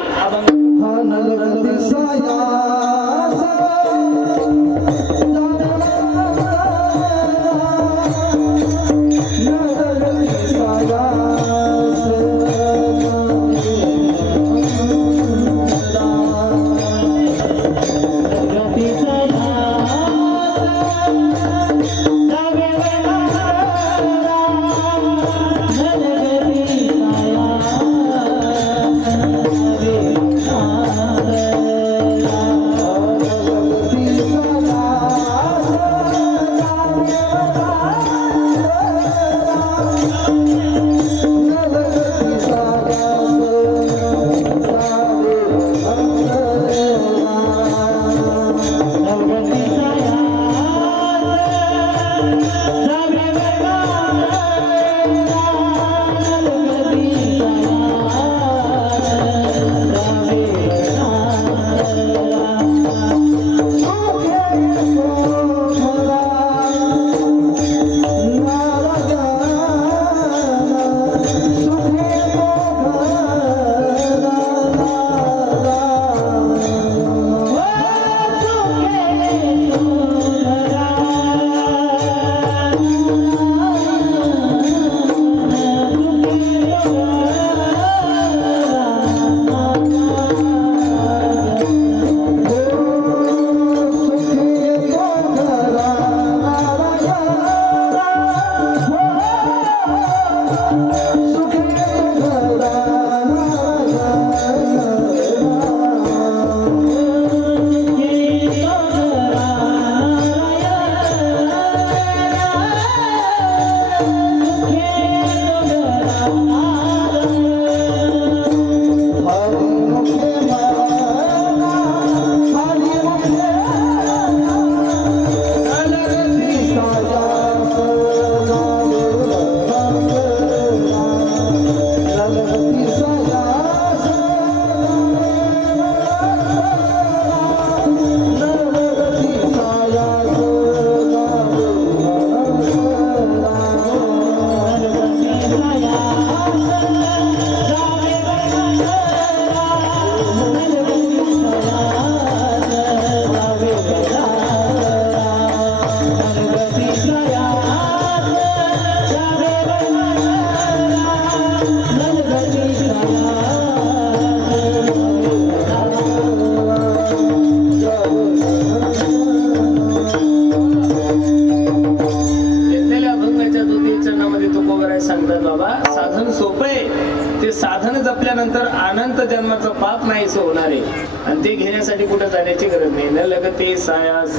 पाप नाहीच होणार आहे आणि ते घेण्यासाठी कुठं जाण्याची गरज नाही. न लगते सायास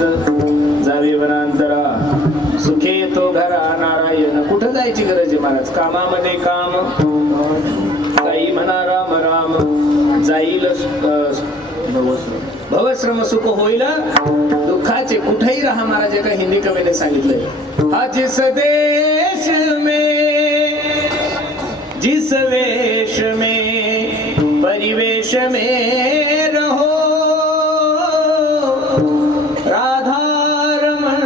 जावे वनांतरा सुखे तो घरा नारायण. कुठं जायची गरज आहे महाराज? कामामध्ये काम, काही म्हणा राम राम, जाईल भवश्रम सुख होईल दुःखाचे. कुठेही राहा महाराज. एका हिंदी कवीने सांगितलंय, हा जिस देश में जिस वेश में परिवेश में रहो राधा रमण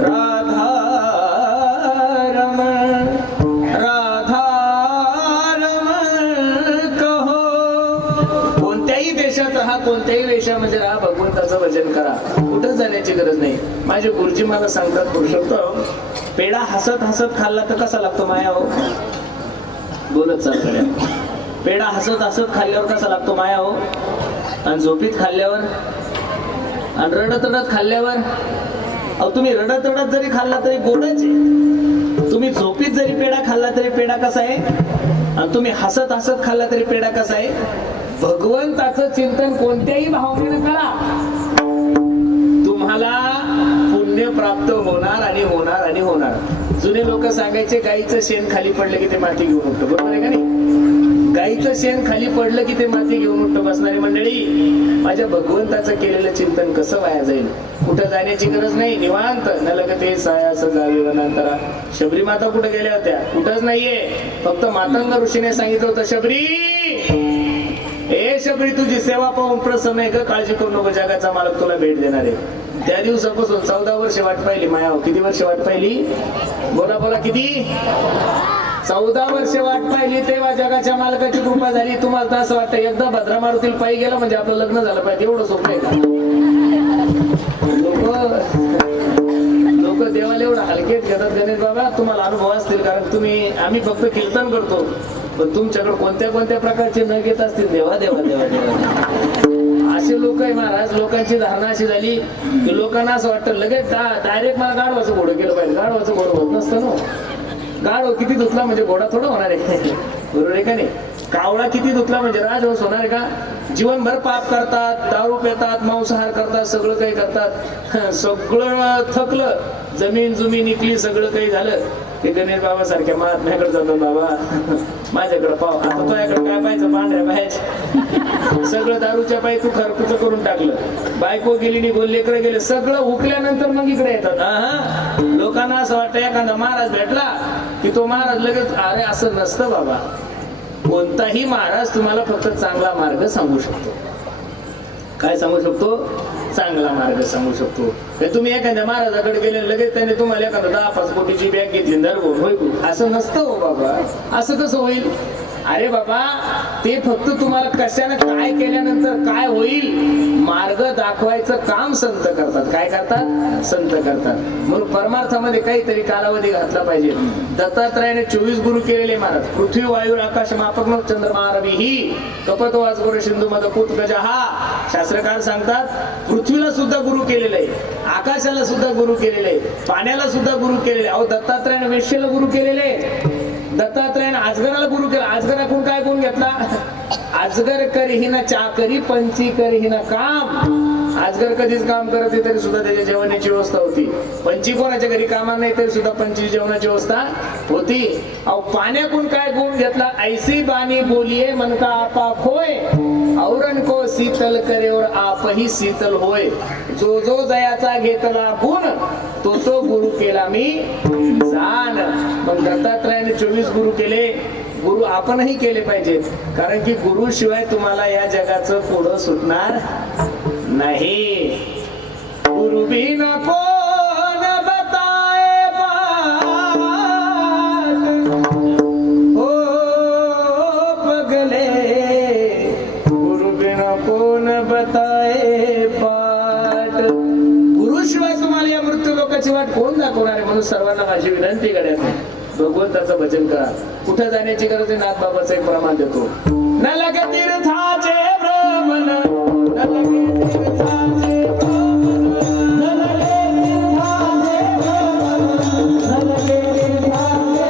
राधा रमण राधा रमण कहो. कोणत्याही देशात राहा, कोणत्याही वेशामध्ये राहा, भगवंताचं भजन करा. कुठंच जाण्याची गरज नाही. माझे गुरुजी मला सांगतात, पुरुषोत्तम पेढा हसत हसत खाल्ला तर कसा लागतो माया हो? बोलत चालतोय. पेढा हसत हसत खाल्ल्यावर कसा लागतो माया हो? आणि झोपीत खाल्ल्यावर आणि रडत रडत खाल्ल्यावर, अहो तुम्ही रडत रडत जरी खाल्ला तरी गोडच आहे. तुम्ही झोपीत जरी पेढा खाल्ला तरी पेढा कसा आहे, आणि तुम्ही हसत हसत खाल्ला तरी पेढा कसा आहे. भगवंताचं चिंतन कोणत्याही भावनेने करा, तुम्हाला पुण्य प्राप्त होणार आणि होणार आणि होणार. जुने लोक सांगायचे, गाईचं शेण खाली पडलं की ते माती घेऊन उठतं. बरोबर आहे का नाही? गाईचं शेण खाली पडलं की ते माती घेऊन उठतं. बसणारी मंडळी, माझ्या भगवंताचं केलेलं चिंतन कसं वाया जाईल? कुठं जाण्याची गरज नाही. निवांत न लगते सायास जावे वनांतरा. शबरी माता कुठे गेल्या होत्या? कुठंच नाहीये. फक्त मातंग ऋषीने सांगितलं होतं, शबरी ए शबरी, तुझी सेवा पाहून प्रसन्न आहे ग, काळजी करू नको, जगाचा मालक तुला भेट देणार आहे. त्या दिवसापासून 14 वर्ष वाट पाहिली माया. किती वर्ष वाट पाहिली? बोला बोला, किती? 14 वर्ष वाट पाहिली. तेव्हा जगाच्या मालकाची कृपा झाली. तुम्हाला तर असं वाटतं एकदा भद्रा मारुतील पायी गेला म्हणजे आपलं लग्न झालं पाहिजे, एवढं सोपं आहे का? लोक देवाला एवढं हलकेत घेतात. गणेश बाबा तुम्हाला अनुभव असतील, कारण आम्ही फक्त कीर्तन करतो, पण तुमच्याकडे कोणत्या कोणत्या प्रकारचे न घेत असतील. देवा देवा देवा देवा, असे लोक आहे महाराज. लोकांची धारणा अशी झाली की लोकांना असं वाटतं लगेच डायरेक्ट मला गाढवाचं घोडं केलं पाहिजे. गाढवाचं घोडं होत नसतं ना. गाढव किती धुतला म्हणजे घोडा थोडं होणार आहे. बरोबर आहे का नाही? कावळा किती धुतला म्हणजे राजहंस होणार आहे का? जीवनभर पाप करतात, दारू पितात, मांसाहार करतात, सगळं काही करतात. सगळं थकलं, जमीन जुमी निकली, सगळं काही झालं ते गणेश बाबा सारख्या महात्म्याकडे जातो. बाबा माझ्याकडे पाव. आता तुझ्याकडे काय पाहायचं? पांढऱ्या पाहायचं. सगळं दारूच्या पायी तू खरकुच करून टाकलं. बायको गेली, निघून लेकरं गेले, सगळं हुकल्यानंतर मग इकडे येतात. लोकांना असं वाटतं एखादा महाराज भेटला की तो महाराज लगेच. अरे असं नसतं बाबा. कोणताही महाराज तुम्हाला फक्त चांगला मार्ग सांगू शकतो. काय सांगू शकतो? चांगला मार्ग सांगू शकतो. हे तुम्ही एखाद्या महाराजाकडे गेले लगेच त्याने तुम्हाला एखादा 10-5 कोटीची बॅग घेतली धरवून होय असं नसतं हो बाबा. असं कसं होईल? अरे बाबा, ते फक्त तुम्हाला कशाने काय केल्यानंतर काय होईल मार्ग दाखवायचं काम संत करतात. काय करतात? संत करतात. म्हणून परमार्थामध्ये काहीतरी कालावधी घातला पाहिजे. दत्तात्रयाने 24 गुरु केलेले महाराज. पृथ्वी वायू आकाश मापक चंद्रमा रवी ही कपत वाजगोर सिंधू मद पूत गजहा. शास्त्रकार सांगतात पृथ्वीला सुद्धा गुरु केलेलं आहे, आकाशाला सुद्धा गुरु केलेले आहे, पाण्याला सुद्धा गुरु केलेले. अहो दत्तात्रयाने वेश्येला गुरु केलेले, दत्तात्रयाने अजगराला गुरु केला. अजगराकडून काय गुण घेतला? अजगर करीहीन चाकरी पंची करीहीन काम. अजगर कधीच काम करत नाही तरी सुद्धा त्याच्या जेवणाची व्यवस्था होती. पंची कोणाच्या घरी कामा नाही तरी सुद्धा पंची जेवणाची व्यवस्था होती. अहो पाण्याकडून काय गुण घेतला? ऐसी बानी बोलिये मन का आपा खोय, औरन को शीतल करे और आप ही शीतल होय. जो जो जयाचा घेतला गुण तो तो गुरु केला मी जाण. मग दत्तात्रयाने 24 गुरु केले. गुरु आपणही केले पाहिजेत, कारण की गुरु शिवाय तुम्हाला या जगाचं पुढं सुटणार नाही. गुरु बिन कोण बताए बात, हो पगले गुरु बिन कोण बताए पाठ. गुरु शिवाय तुम्हाला या मृत्यू लोकांची वाट कोण दाखवणार आहे? म्हणून सर्वांना माझी विनंती करण्यात भगवंताचं भजन करा. कुठे जाण्याची गरज आहे? नाथ बाबाचं एक प्रमाण देतो. न लग तीर्थाचे भ्रमण, न लगे तीर्थाचे भ्रमण, न लगे तीर्थाचे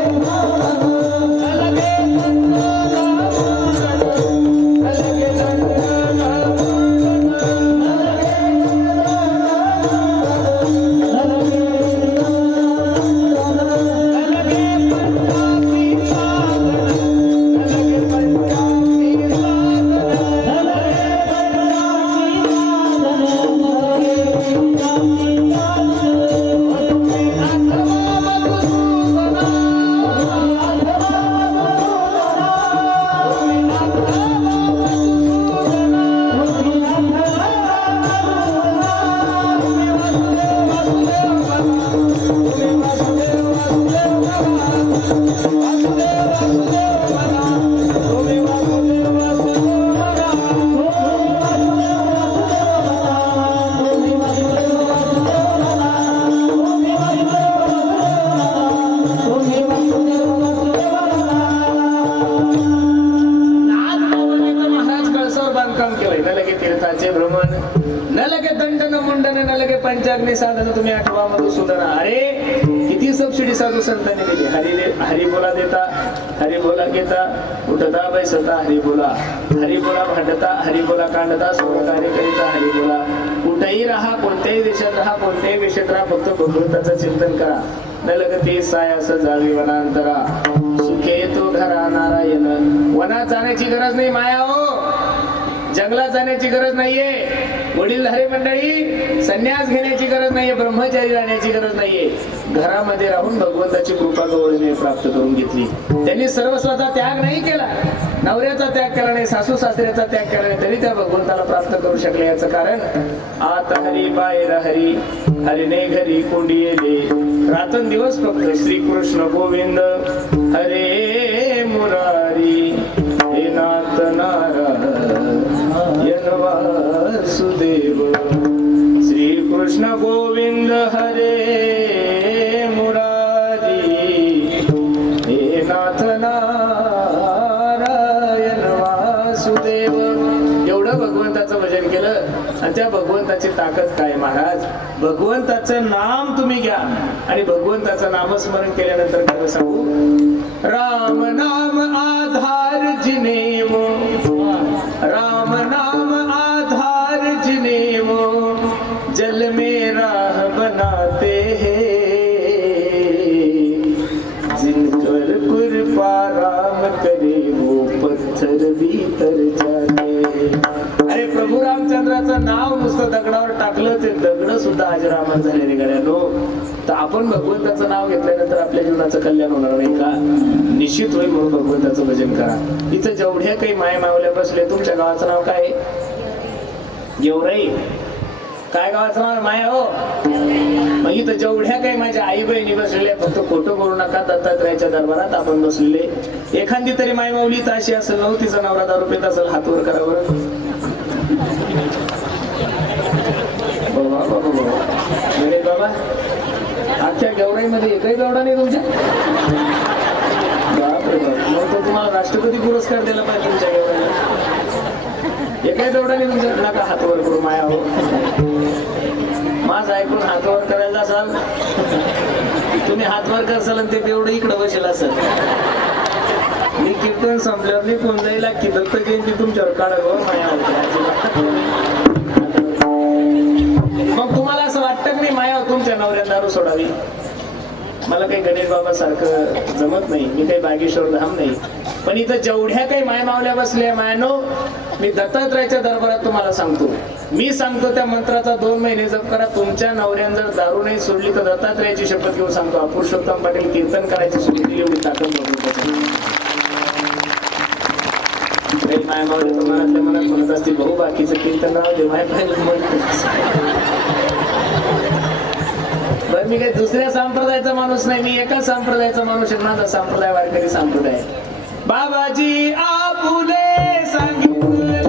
भ्रमण, न लगे तीर्थाचे भ्रमण, न लगे काम केलंय. न लगे तीर्थाचे भ्रमण, न लगे दंडन मुंडन, न लगे पंचाग्नी साधन, तुम्ही आठवा मधुसूदन. अरे किती सबसिडी साधू संतांनी दिली. हरी बोला देता, हरी बोला घेता, उठता बैसता हरी बोला, हरी बोला भांडता, हरी बोला कांडता, सहकार्य करिता हरी बोला. कुठेही राहा, कोणत्याही देशात राहा, कोणत्याही विषयात राहा, फक्त भगवंताचं चिंतन करा. न लगते सायास जावी वनांतरा, सुखे येतो घरा नारायण. वनात जाण्याची गरज नाही माया हो, जंगलात जाण्याची गरज नाहीये. वडीलधारी मंडळी, संन्यास घेण्याची गरज नाहीये, ब्रह्मचारी राहण्याची गरज नाहीये. घरामध्ये राहून भगवंताची कृपा गवळीने प्राप्त करून घेतली. त्यांनी सर्वस्वाचा त्याग नाही केला, नवऱ्याचा त्याग केला नाही, सासू सासऱ्याचा त्याग केला नाही, तरी त्या भगवंताला प्राप्त करू शकले. याचं कारण आता हरी बाहेर हरी, हरिने घरी कोंडी येले. रात्रंदिवस फक्त श्रीकृष्ण गोविंद हरे मुरारी, हे नाथ नारायण वासुदेव. श्रीकृष्ण गोविंद हरे मुरारी, हे नाथ नारायण वासुदेव. एवढं भगवंताचं भजन केलं आणि त्या भगवंताची ताकद काय महाराज. भगवंताचं नाम तुम्ही घ्या आणि भगवंताचं नामस्मरण केल्यानंतर काय सांगू. राम नाम आधार जिनेमो, राम नाम आधार जिनेमो, जल में राह बनाते हैं, जिनकर कृपा राम करे वो पत्थर भीतर जाए. अरे प्रभू रामचंद्राचं नाव नुसतं दगडावर टाकलं ते दगड सुद्धा अजरामर झालेले गड्यानो. तर आपण भगवंताचं नाव घेतल्यानंतर आपल्या जीवनाचं कल्याण होणार नाही का. निश्चित होईल, म्हणून भगवंताचं भजन करा. इथं जेवढ्या काही माया मावल्या बसले, तुमच्या गावाचं नाव काय? गेवराई. काय गावाचं नाव माया हो. मग इथं जेवढ्या काही माझ्या आई बहिणी बसलेल्या, फक्त खोटं बोलू नका, दत्तात्रयाच्या दरबारात आपण बसलेले. एखादी तरी माय माऊली तर अशी असेल नव्हती, तिचा नवरा दारू पित असेल, हातवर करावर. गणेश बाबा, आजच्या गेवराईमध्ये एकही बेवडा नाही तुमच्या. बापरे बाप, मग तो तुम्हाला राष्ट्रपती पुरस्कार दिला पाहिजे तुमच्या गेवराईला. एकही बेवडा नाही तुमच्या. नका हातवर करू माया हो. माझं ऐकून हातवर करायला असाल, तुम्ही हातवर करसाल आणि ते बेवडं इकडं बसेल असेल. मी कीर्तन संपल्यावर मी कोण जाईला की दत्त जयंती तुमच्यावर काढावं माया होती. मग तुम्हाला असं वाटतं मी माया तुमच्या नवऱ्यात दारू सोडावी. मला काही गणेश बाबा सारखं जमत नाही, मी काही बागेश्वर धाम नाही. पण इथं जेवढ्या काही माय मावल्या बसल्या मायानो, मी दत्तात्रयाच्या दरबारात तुम्हाला सांगतो, मी सांगतो त्या मंत्राचा 2 महिने जप करा. तुमच्या नवऱ्यानं जर दारू नाही सोडली तर दत्तात्रयाची शपथ घेऊन सांगतो, पुरुषोत्तम पाटील कीर्तन करायची सोडली, एवढी ताकद माय मावले मनातल्या मनात म्हणत असतील, भाऊ बाकीचं कीर्तन राहू दे, माय पाहिलं बरं. मी काही दुसऱ्या संप्रदायाचा माणूस नाही, मी एका संप्रदायाचा माणूस आहे. माझा संप्रदाय वारकरी संप्रदाय. बाबाजी आपुले सांगितले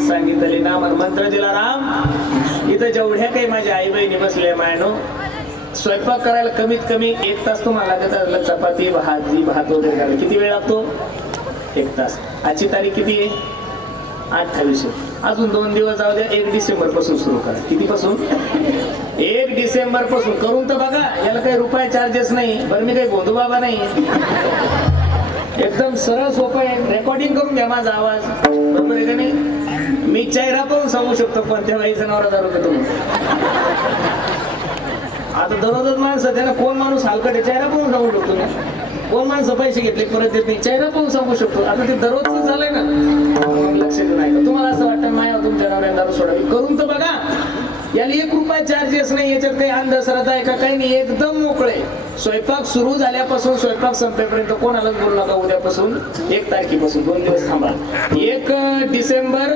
सांगितले नाम मंत्र दिला राम. इथं जेवढ्या काही माझ्या आई बहिणी बसल्या मायानो, स्वयंपाक करायला कमीत कमी 1 तास तुम्हाला लागत. चपाती भात वगैरे करायला किती वेळ लागतो? 1 तास. आजची तारीख किती आहे? 28. अजून 2 दिवस जाऊ द्या. 1 डिसेंबर पासून सुरू करा. किती पासून? 1 डिसेंबर पासून करून तर बघा. याला काही रुपये चार्जेस नाही. बरं मी काही गोंधू बाबा नाही. एकदम सरळ सोपं आहे. रेकॉर्डिंग करून घ्या माझा आवाज, बरोबर आहे का नाही? मी चेहरा पाहून सांगू शकतो कोणत्या बाई जनावर दारू पितो. आता दररोजच माणसं त्याला कोण माणूस हलकट आहे चेहरा पाहून सांगू शकतो ना. कोण माणसं पैसे घेतले परत देत नाही चेहरा पाहून सांगू शकतो. आता ते दररोजच झालंय ना, मग लक्ष देऊ नाही का? तुम्हाला असं वाटतं माया तुमच्या नवऱ्याने दारू सोडावी, करून तर बघा. याला 1 रुपया चार्जेस नाही, याच्यात काही अंधश्रद्धा आहे का काही नाही, एकदम मोकळे. स्वयंपाक सुरू झाल्यापासून स्वयंपाक संपेपर्यंत कोणालाच बोलू नका. उद्यापासून 1 तारखेपासून 2 दिवस थांबा. 1 डिसेंबर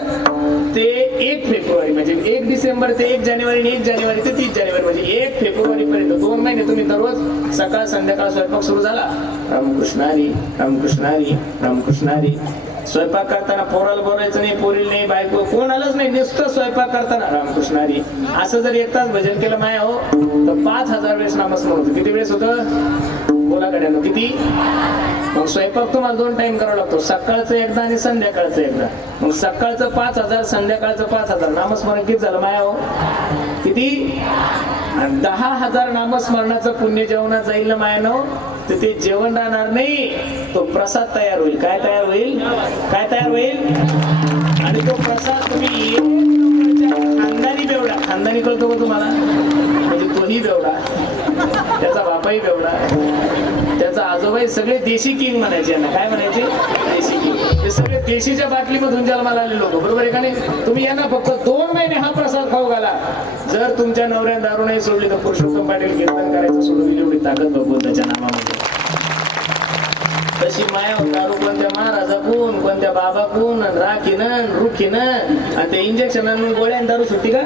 ते 1 फेब्रुवारी म्हणजे 1 डिसेंबर ते 1 जानेवारी आणि 1 जानेवारी ते 30 जानेवारी म्हणजे 1 फेब्रुवारी पर्यंत 2 महिने तुम्ही दररोज सकाळ संध्याकाळ स्वयंपाक सुरू झाला, रामकृष्ण हरी रामकृष्ण हरी रामकृष्ण हरी. स्वयंपाक करताना पोराला बोलायचं नाही, पोरीला नाही, बायको कोणालाच नाही, नुसतं स्वयंपाक करताना रामकृष्ण हरी. असं जर 1 तास भजन केलं माया हो तर 5000 वेळेस नामस्मरण होतं. किती वेळेस होतं बोला गड्यानो किती? मग स्वयंपाक तुम्हाला 2 टाइम करावा लागतो, सकाळचं एकदा आणि संध्याकाळचं एकदा. मग सकाळचं 5000 संध्याकाळचं 5000 नामस्मरण किती झालं माया हो? किती? आणि 10,000 नामस्मरणाचं पुण्य जेवणात जाईल ना मायानो, तर ते जेवण राहणार नाही, तो प्रसाद तयार होईल. काय तयार होईल? काय तयार होईल? आणि तो प्रसाद तुम्ही खानदानी बेवडा, खानदानी कळतो का तुम्हाला? म्हणजे तोही बेवडा, त्याचा बापाही बेवडा, त्याचा आजोबाई सगळे देशी किंग म्हणायचे ना. काय म्हणायचे? देशी किंग. हे सगळे देशीच्या बाटलीमधून जन्माला आले लोक, बरोबर आहे का नाही? तुम्ही यांना फक्त 2 महिने हा प्रसाद खाऊ घाला. जर तुमच्या नवऱ्याने दारू नाही सोडली तर पुरुषोत्तम पाटील कीर्तन करायचं सोडून एवढी ताकद भगवंताच्या नामामध्ये. तशी माया दारू कोणत्या महाराजाकून, कोणत्या बाबाकून, राखीनं रुखीनं आणि ते इंजेक्शन गोळ्यान दारू सुट्टी का?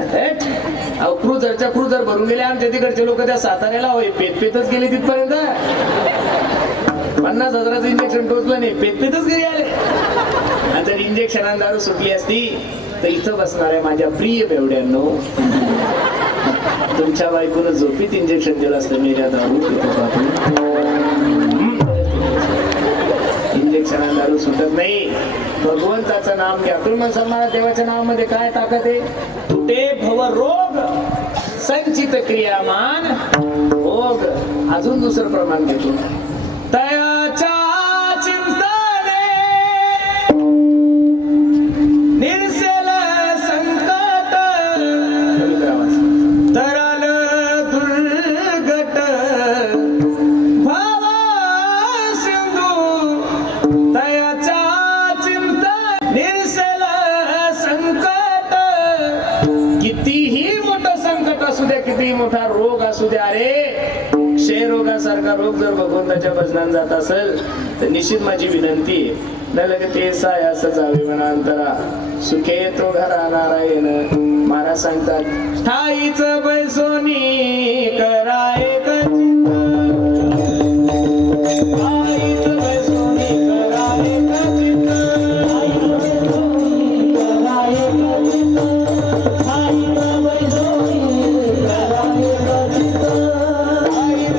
अहो क्रुझर भरून गेले आमच्या तिकडचे लोक त्या साताऱ्याला होय पेतच गेले तिथपर्यंत. 50,000चं इंजेक्शन टोचलं नाही, पेतच घरी आले. आणि जर इंजेक्शनाने दारू सुटली असती तर इथं बसणार आहे माझ्या प्रिय बेवड्यांनो, तुमच्या बायकोनं झोपीत इंजेक्शन दिलं असतं मेऱ्या दारू इंजेक्शनाने दारू सुटत नाही. भगवंताचं नाम घ्या. तुम्ही म्हणसाल मला देवाच्या नावामध्ये काय ताकद आहे? तुटे भव रोग संचित क्रियामान भोग. अजून दुसरं प्रमाण घेतो, तयाच्या चिंतने निर्सेल संकट तरल दुर्गट भावा सिंधू. तयाच्या चिंतन निर्सेल संकट. कितीही मोठं संकट असू द्या, कितीही मोठा रोग असू द्या, अरे क्षयरोगासारखा रोग जर भगवंताच्या भजनात जात असेल तर निश्चित माझी विनंती आहे, न लगते सायास जावे वनांतरा सुखे तो घरा नारायण. महाराज सांगतात ठाईच बैसोनी कराय कचित, ठाईच बैसोनी कराय कचित, ठाईच बैसोनी कराय कचित,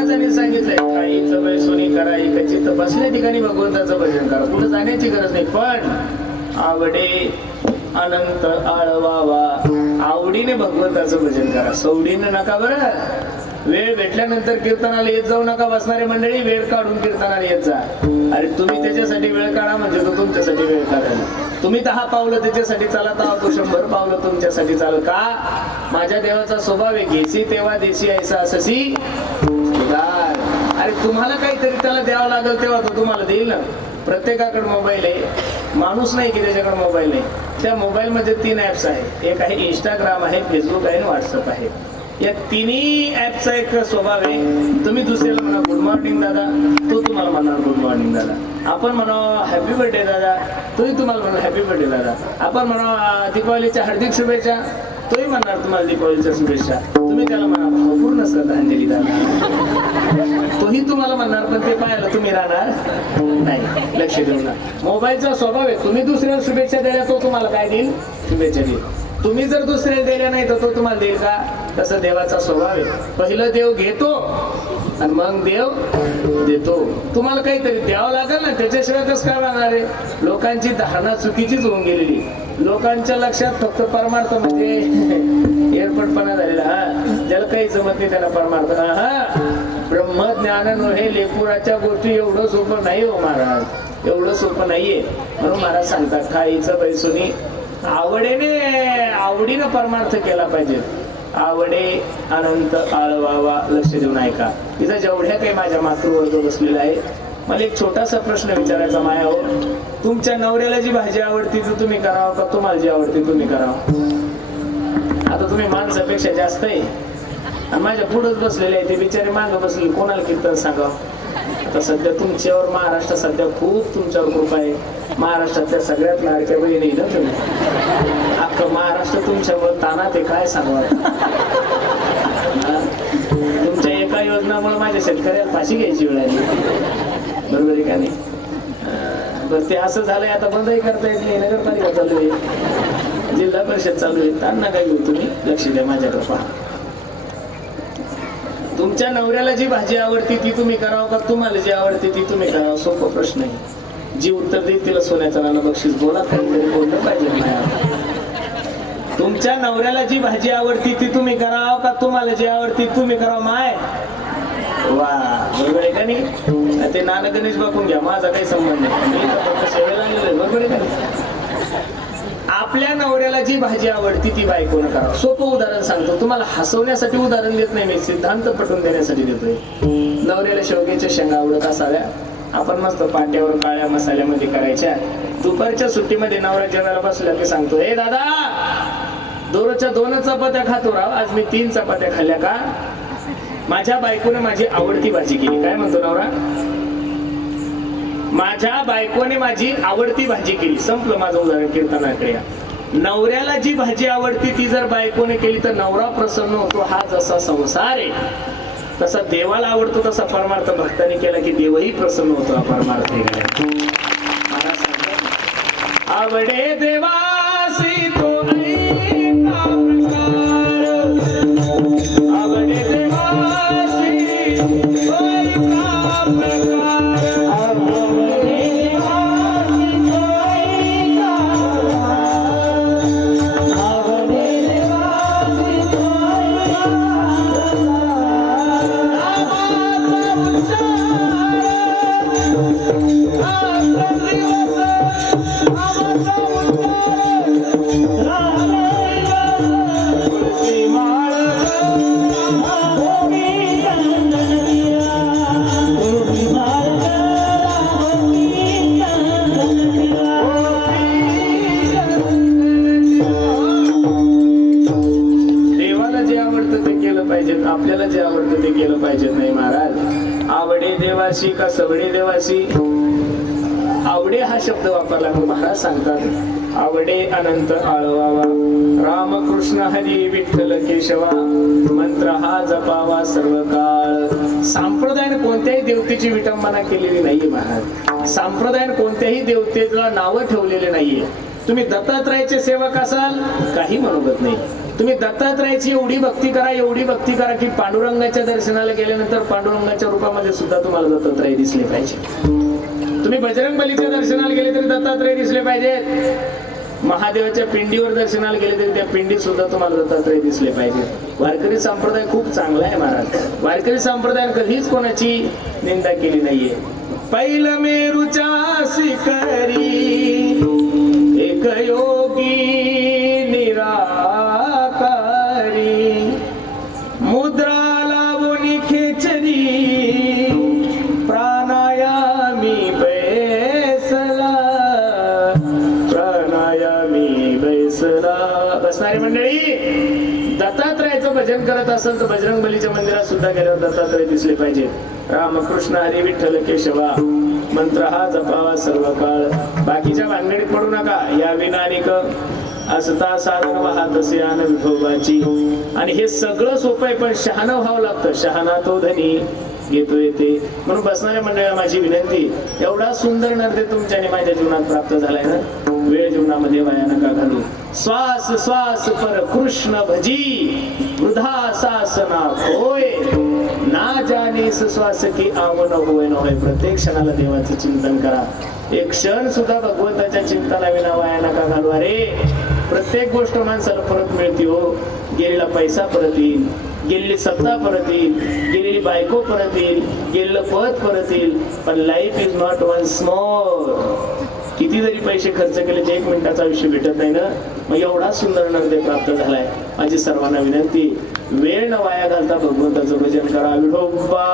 ठाईच बैसोनी कराय कचित. बसल्या ठिकाणी भगवंताचं भजन करा, कुठं जाण्याची गरज नाही. पण आवडे अनंत आळवावा, आवडीने भगवंताचं भजन करा, सवडीने नका. बरं वेळ भेटल्यानंतर कीर्तनाला येत जाऊ नका. बसणारी मंडळी वेळ काढून कीर्तनाला येत जा. अरे तुम्ही त्याच्यासाठी वेळ काढा म्हणजे तो तुमच्यासाठी वेळ काढाल. तुम्ही 10 पावलं त्याच्यासाठी चाला तर तो 100 पावलं तुमच्यासाठी चाल. का? माझ्या देवाचा स्वभाव आहे घेसी तेव्हा देशी ऐसा अससी. अरे तुम्हाला काहीतरी त्याला द्यावं लागेल तेव्हा तो तुम्हाला देईल ना. प्रत्येकाकडे मोबाईल आहे, माणूस नाही की त्याच्याकडे मोबाईल नाही. त्या मोबाईलमध्ये 3 ॲप्स आहे. एक आहे इंस्टाग्राम आहे, फेसबुक आहे आणि व्हॉट्सअप आहे. या तिन्ही ॲपचा एक स्वभाव आहे, तुम्ही दुसऱ्याला म्हणा गुड मॉर्निंग दादा, तो तुम्हाला म्हणणार गुड मॉर्निंग दादा. आपण म्हणा हॅपी बर्थडे दादा, तोही तुम्हाला म्हणणार हॅपी बर्थडे दादा. आपण म्हणा दीपावलीच्या हार्दिक शुभेच्छा, तोही म्हणणार तुम्हाला दीपावलीच्या शुभेच्छा. तुम्ही त्याला म्हणा भावपूर्ण श्रद्धांजली दादा, तोही तुम्हाला म्हणणार, पण ते पाहायला तुम्ही राहणार नाही. लक्ष देऊ ना, मोबाईलचा स्वभाव आहे. तुम्ही दुसऱ्याला शुभेच्छा द्यायला, तो तुम्हाला काय देईल? शुभेच्छा देईल. तुम्ही जर दुसऱ्याला दिल्या नाही तर तो तुम्हाला देईल का? तसं देवाचा स्वभाव आहे. पहिलं देव घेतो आणि मग देव देतो. तुम्हाला काहीतरी द्यावं लागेल ना, त्याच्याशिवाय कसं काय वागणार आहे? लोकांची धारणा चुकीचीच होऊन गेलेली. लोकांच्या लक्षात फक्त परमार्थ म्हणजे एअरपटपणा झालेला. हा, ज्याला काही जमत नाही त्याला परमार्थ. हा, ब्रह्मज्ञान हे लेकुराच्या गोष्टी एवढं सोपं नाही हो महाराज, एवढं सोपं नाहीये. म्हणून महाराज सांगतात खाईचं बैसोनी आवडीनं परमार्थ केला पाहिजे. आवडे अनंत आळवावा. लक्ष देऊन ऐका. तिथं जेवढ्या काही माझ्या मातृवर्ग बसलेला आहे, मला एक छोटासा प्रश्न विचारायचा माया हो. तुमच्या नवऱ्याला जी भाजी आवडती ती तुम्ही करावं का तुम्हाला जी आवडती तुम्ही करावं? आता तुम्ही माणसापेक्षा जास्त आहे आणि माझ्या पुढंच बसलेले आहे, ते बिचारे मागं बसले, कोणाला कीर्तन सांगावं? आता सध्या तुमच्यावर महाराष्ट्र सध्या खूप तुमच्यावर कृपा आहे. महाराष्ट्रातल्या सगळ्यात लाडक्या बहिणी ना तुम्ही. अख्खं महाराष्ट्र तुमच्यावर तानात आहे, काय सांगू. तुमच्या एका योजनामुळे माझ्या शेतकऱ्याला फाशी घ्यायची वेळ आली. बरोबर आहे का नाही? बरं, ते असं झालंय आता बंदही करता येत नाही. नगरपालिका चालू आहे, जिल्हा परिषद चालू आहे. त्यांना काय घेऊ तुम्ही? लक्ष द्या माझ्याकडे. पहा, तुमच्या नवऱ्याला जी भाजी आवडती ती तुम्ही करावं का तुम्हाला जी आवडते ती तुम्ही करावं? सोपा प्रश्न आहे. जी उत्तर देईल तिला सोन्याचं नाणं बक्षीस. बोला, काहीतरी बोललं पाहिजे नाही. तुमच्या नवऱ्याला जी भाजी आवडती ती तुम्ही करावं का तुम्हाला जी आवडती तुम्ही करावं? माय वा, बरोबर आहे का नाही? ते नाना गणेश बघून घ्या, माझा काही संबंध नाही. मी फक्त सेवेला आलेलो, बरोबर आहे का नाही? आपल्या नवऱ्याला जी भाजी आवडती ती बायकोनं करावं. सोपं उदाहरण सांगतो तुम्हाला, हसवण्यासाठी उदाहरण देत नाही मी, सिद्धांत पटवून देण्यासाठी देतोय. नवऱ्याला शेवग्याच्या शेंगा आवडत असाव्या, आपण मस्त पाट्यावर काळ्या मसाल्यामध्ये करायच्या. दुपारच्या सुट्टीमध्ये नवरा जेवायला बसल्या की सांगतो, हे दादा, दररोजच्या 2 चपात्या खातो राव, आज मी 3 चपात्या खाल्ल्या का? माझ्या बायकोने माझी आवडती भाजी केली. काय म्हणतो नवरा? माझ्या बायकोने माझी आवडती भाजी केली. संपलं माझं उदाहरण. कीर्तनाकडे या. नवऱ्याला जी भाजी आवडती ती जर बायकोने केली तर नवरा प्रसन्न होतो. हा जसा संसार आहे तसा देवाला आवडतो, तसा परमार्थ भक्ताने केला की देवही प्रसन्न होतो. हा परमार्थ आवडे देवासी तो ऐका प्रकार, आवडे देवासी तो ऐका प्रकार, आवडे देवासी तो ऐका प्रकार, आवडे देवासी तो आपल्याला जे आवडतं ते केलं पाहिजे. नाही महाराज, आवडे देवाशी का सवडे देवाशी? आवडे हा शब्द वापरला. महाराज सांगतात आवडे अनंत आळवावा, रामकृष्ण हरी विठ्ठल केशवा, मंत्र हा जपावा सर्व काळ. संप्रदायाने कोणत्याही देवतेची विटंबना केलेली नाहीये महाराज. संप्रदायाने कोणत्याही देवतेला नावं ठेवलेले नाहीये. तुम्ही दत्तात्रयाचे सेवक असाल काही मनोगत नाही. तुम्ही दत्तात्रयाची एवढी भक्ती करा, एवढी भक्ती करा की पांडुरंगाच्या दर्शनाला गेल्यानंतर पांडुरंगाच्या रूपामध्ये सुद्धा तुम्हाला दत्तात्रय दिसले पाहिजे. तुम्ही बजरंगबलीच्या दर्शनाला गेले तरी दत्तात्रय दिसले पाहिजेत. महादेवाच्या पिंडीवर दर्शनाला गेले तरी त्या पिंडीत सुद्धा तुम्हाला दत्तात्रय दिसले पाहिजे. वारकरी संप्रदाय खूप चांगला आहे महाराज. वारकरी संप्रदायाने कधीच कोणाची निंदा केली नाहीये. पहिलं मेरूच्या शिखरी एक योगी निराकारी, मुद्रा लावणी खेचरी प्राणायामी बैसारी, दिसला. बसणारी मंडळी, दत्तात्रयाचं भजन करत असेल तर बजरंग बलीच्या मंदिरात सुद्धा गेल्यावर दत्तात्रय दिसले पाहिजे. रामकृष्ण हरी विठ्ठल केशवा मंत्र हा जपावा सर्व काळ. बाकीच्या भानगडीत पडू नका. या विनानिक असता साधन वाहत असे आन विठोबाची. आणि हे सगळं सोपं आहे, पण शहाणं व्हावं लागतं. शहाणा तो धनी घेतो येते. म्हणून बसणाऱ्या मंडळीला माझी विनंती, एवढा सुंदर नर्दे तुमच्याने माझ्या जीवनात प्राप्त झालाय ना, वेळ जीवनामध्ये वाया नका घालू. श्वास श्वास पर कृष्ण भजी वृद्धा सासना होय ना जाणीस श्वास की आवन होय न होय. प्रत्येक क्षणाला देवाचं चिंतन करा. एक क्षण सुद्धा भगवंताच्या चिंतनाविना वाया नका घालू. अरे प्रत्येक गोष्ट माणसाला परत मिळते हो. गेलेला पैसा परत येईल, गेलेली सत्ता परत येईल, गेलेली बायको परत येईल, गेलेलं पद परत येईल, पण life is not once more. किती जरी पैसे खर्च केले ते 1 मिनिटाचं आयुष्य भेटत नाही ना. मग एवढा सुंदर नर्दे प्राप्त झालाय. माझी सर्वांना विनंती, वेळ न वाया घालता भगवंताचं भजन करा. विठोबा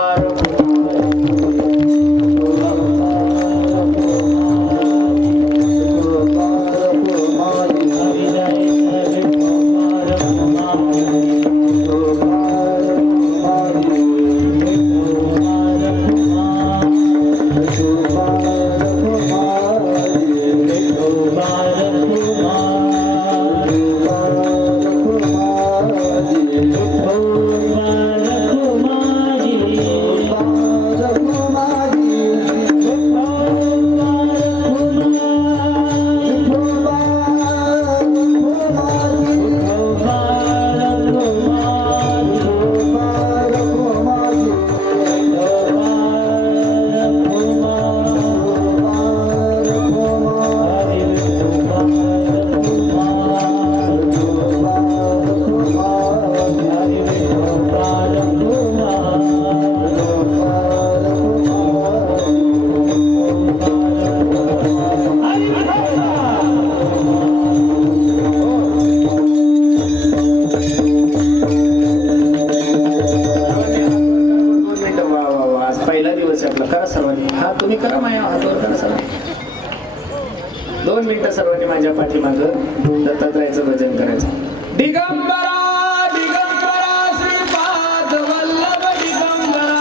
तुम्ही करा. माझ्या हातावर करा. सर 2 मिनिटं सर्वांनी माझ्या पाठीमागं दत्तात्रयाचं भजन करायचं. दिगंबरा दिगंबरा श्रीपाद वल्लभ दिगंबरा.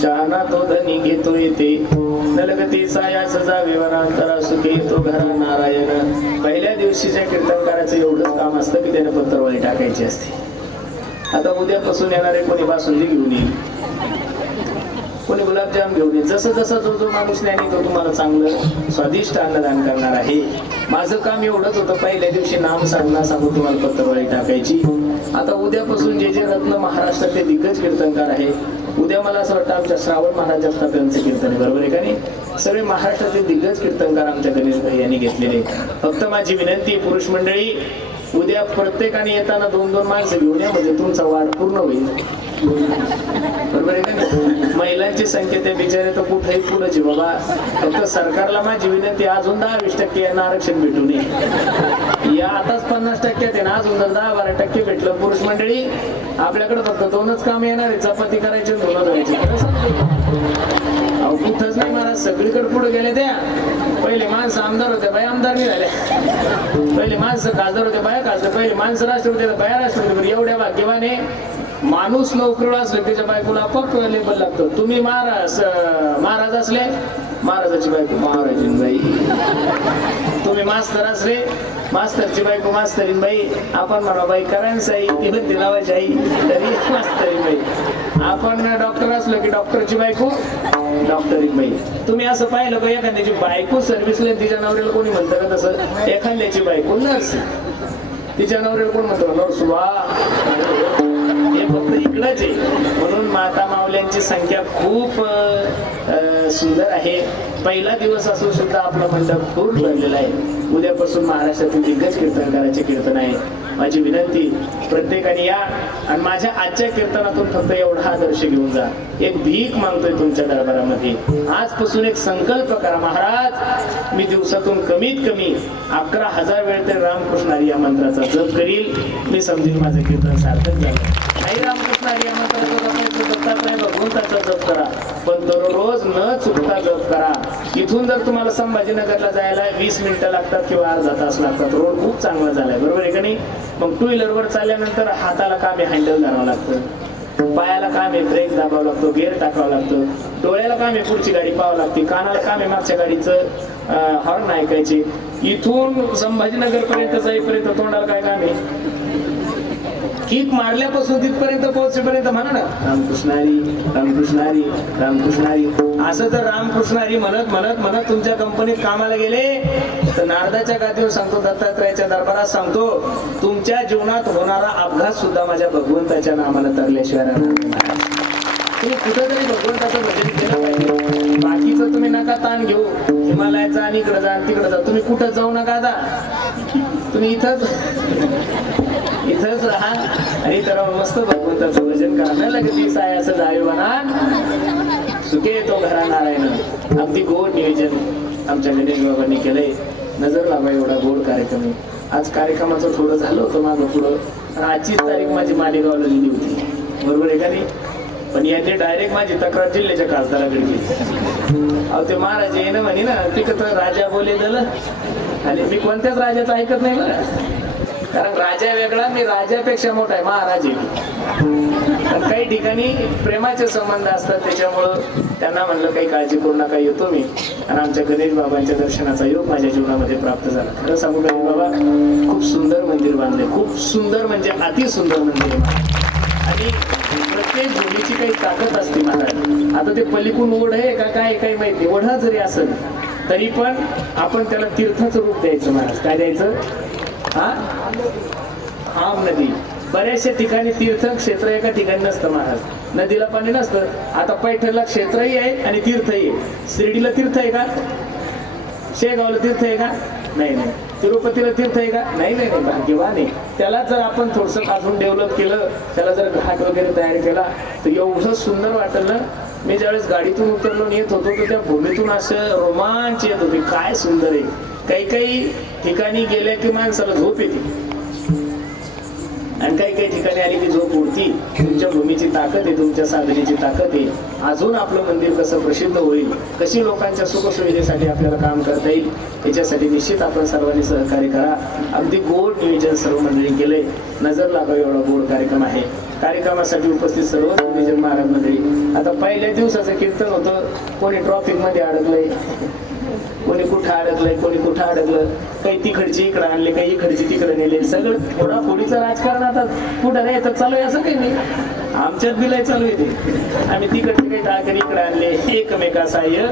शहाणा तो धनी घेतो येते. नलगती साया सजा विवरांतरा सुखे तो घरा नारायण. पहिल्या दिवशीच्या कीर्तनकाराचं एवढंच काम असतं की त्याने पत्रवळी टाकायची असते. आता उद्यापासून येणारे कोणी बासुंदी घेऊन येईल, कोणी गुलाबजाम घेऊन येईल. जसं जसं जो जो माणूस नाही तो तुम्हाला चांगलं स्वादिष्ट अन्नदान करणार आहे. माझं काम एवढंच होतं, पहिल्या दिवशी नाम साधना सांगून तुम्हाला पत्रवळी टाकायची. आता उद्यापासून जे जे रत्न महाराष्ट्रातले दिग्गज कीर्तनकार आहे, उद्या मला असं वाटतं आमच्या श्रावण महाराज जगताप यांचं कीर्तन आहे. बरोबर आहे का नाही? सगळे महाराष्ट्रातील दिग्गज कीर्तनकार आमच्या गणेश भाई यांनी घेतलेले. फक्त माझी विनंती पुरुष मंडळी, उद्या प्रत्येकाने येताना 2-2 माणसं घेऊन या, म्हणजे तुमचा वाढ पूर्ण होईल. बरोबर आहे का नाही? महिलांची संख्या त्या बिचारे तर कुठेही पुढेच बाबा. फक्त सरकारला माझी विनंती, अजून 10-20% यांना आरक्षण भेटू नये. या आताच 50% आहे ना, अजून जर 10-12% भेटलं. पुरुष मंडळी, आपल्याकडे फक्त 2च काम येणार आहे, चपाती करायची, धुणं धुवायची. अहो कुठंच नाही महाराज, सगळीकडे पुढे गेले. त्या पहिले माणसं आमदार होते, बाया आमदार नाही झाल्या. पहिले माणसं खासदार होते, बाया खासदार. पहिले माणसं राष्ट्रपती होते, बाया राष्ट्रपती. एवढ्या भाग्यवाने माणूस नोकरीला असलं त्याच्या बायकोला आपोआप लेबल लागतं. तुम्ही महाराज असले महाराजाची बायको महाराजीन बाई, तुम्ही मास्तर असले मास्तरची बायको मास्तरीन बाई. आपण म्हणा बाई करायचं आई ती बद्दी लावायची आई तरी मास्तरीन बाई. आपण डॉक्टर असलो की डॉक्टरची बायको डॉक्टरीन बाई. तुम्ही असं पाहिलं का एखाद्याची बायको सर्व्हिसला तिच्या नवऱ्याला कोणी म्हणतं का तसं? एखाद्याची बायको नर्स तिच्या नवऱ्याला कोण म्हणतो नर्स वा. हे फक्त इकडंच आहे. म्हणून माता माऊल्यांची संख्या खूप सुंदर आहे. पहिला दिवस असून सुद्धा आपलं मंडप पूर्ण भरलेलं आहे. उद्यापासून महाराष्ट्रातील दिग्गज कीर्तनकाराचे कीर्तन आहे. माझी विनंती प्रत्येकाने या आणि माझ्या आजच्या कीर्तनातून फक्त एवढा आदर्श घेऊन जा. एक भीक मागतोय तुमच्या दरबारामध्ये. आजपासून एक संकल्प करा, महाराज मी दिवसातून कमीत कमी 11,000 वेळ तरी रामकृष्ण हरी या मंत्राचा जप करील. मी समजेल माझं कीर्तन सार्थक झालं. नाही रामकृष्ण हरी या मंत्राचा दत्तात्रय भगवंताचा जप करा, पण दररोज न चुकता जप करा. इथून जर तुम्हाला संभाजीनगरला जायला 20 मिनिटं लागतात किंवा अर्धा तास लागतात, रोड खूप चांगला झालाय बरोबर आहे का नाही? मग टू व्हीलरवर चालल्यानंतर हाताला काम आहे हँडल धरावं लागतं, पायाला काम आहे ब्रेक दाबावं लागतो, गेअर टाकावं लागतं, डोळ्याला काम आहे पुढची गाडी पाहावं लागते, कानाला काम आहे मागच्या गाडीचं हॉर्न ऐकायचे. इथून संभाजीनगर पर्यंत जाईपर्यंत तोंडाला काय काम आहे? किक मारल्यापासून तिथपर्यंत पोहोचेपर्यंत म्हणा ना रामकृष्ण हरी रामकृष्ण हरी रामकृष्ण हरी. असं जर रामकृष्ण हरी म्हणत म्हणत म्हणत तुमच्या कंपनीत कामाला गेले तर नारदाच्या गादीवर सांगतो, दत्तात्रयाच्या दरबारात सांगतो, तुमच्या जीवनात होणारा अपघात सुद्धा माझ्या भगवंताच्या नामाला तरल्याशिवाय राहणार नाही. तुम्ही कुठेतरी भगवंताचं भजन केलं पाहिजे. बाकीचं तुम्ही नका ताण घेऊ, हिमालयाचा आणि इकडे जा तिकडे जा, तुम्ही कुठं जाऊ नका. आता तुम्ही इथंच राहा आणि तर मस्त भगवंताचं भजन करा. नाही लागत साय असं जावे म्हणा सुखे तो घरा नारायण. अगदी गोड नियोजन आमच्या गणेश बाबांनी केलंय. नजर लावा एवढा गोड कार्यक्रम आहे. आज कार्यक्रमाचं थोडं झालं होतं मागं पुढं. आजचीच तारीख माझी मालेगावला लिहिली होती बरोबर आहे का नाही? पण यांनी डायरेक्ट माझी तक्रार जिल्ह्याच्या खासदाराकडे केली. अहो ते महाराज येणं म्हणे ना तिकं तर राजा बोले झालं आणि मी कोणत्याच राजाचं ऐकत नाही बरं. कारण राजा वेगळा, मी राजापेक्षा मोठा आहे, महाराज आहे. पण काही ठिकाणी प्रेमाचे संबंध असतात त्याच्यामुळं त्यांना म्हणलं काही काळजी करू नका येतो मी. आणि आमच्या गणेश बाबांच्या दर्शनाचा योग माझ्या जीवनामध्ये प्राप्त झाला. खरं सांगू गणेश बाबा खूप सुंदर मंदिर बांधले, खूप सुंदर म्हणजे अति सुंदर मंदिर. आणि प्रत्येक भूमीची काही ताकद असते महाराज. आता ते पलीकडून ओढ आहे का काय काही माहिती, ओढा जरी असेल तरी पण आपण त्याला तीर्थाचं रूप द्यायचं महाराज. काय द्यायचं? आम नदी. बऱ्याचशा ठिकाणी तीर्थक्षेत्र एका ठिकाणी नसतं महाराज. नदीला पाणी नसतं. आता पैठणला क्षेत्रही आहे आणि तीर्थही आहे. शिर्डीला तीर्थ आहे का? शेगावला तीर्थ आहे का? नाही. तिरुपतीला तीर्थ आहे का? नाही. भाग्यवान आहे. त्याला जर आपण थोडंसं अजून डेव्हलप केलं, त्याला जर घाट वगैरे तयार केला तर एवढं सुंदर वाटेल ना. मी ज्यावेळेस गाडीतून उतरलो येत होतो तर त्या भूमीतून असं रोमांच येत होते. काय सुंदर आहे. काही ठिकाणी गेल्या की माणसाला झोप येते आणि काही ठिकाणी आली की झोप उडती. तुमच्या भूमीची ताकद आहे, तुमच्या साधनेची ताकद आहे. अजून आपलं मंदिर कसं प्रसिद्ध होईल, कशी लोकांच्या सुखसुविधेसाठी आपल्याला काम करता येईल, याच्यासाठी निश्चित आपण सर्वांनी सहकार्य करा. अगदी गोड नियोजन सर्व मंडळी केलंय. नजर लागावी एवढा गोड कार्यक्रम आहे. कार्यक्रमासाठी उपस्थित सर्व नियोजन महाराज मंडळी. आता पहिल्या दिवसाचं कीर्तन होतं. कोणी ट्रॉफिक मध्ये अडकलंय, कोणी कुठं अडकलं, काही तिकडची इकडं आणले, काही इकडची तिकडे नेले. सगळं फोडाफोडीचं राजकारण आता कुठं नाही तर चालू आहे असं काही नाही. आमच्यात बिलाय चालू आहे. आम्ही तिकडचे काही टाळकरी इकडे आणले, एकमेका सहाय्य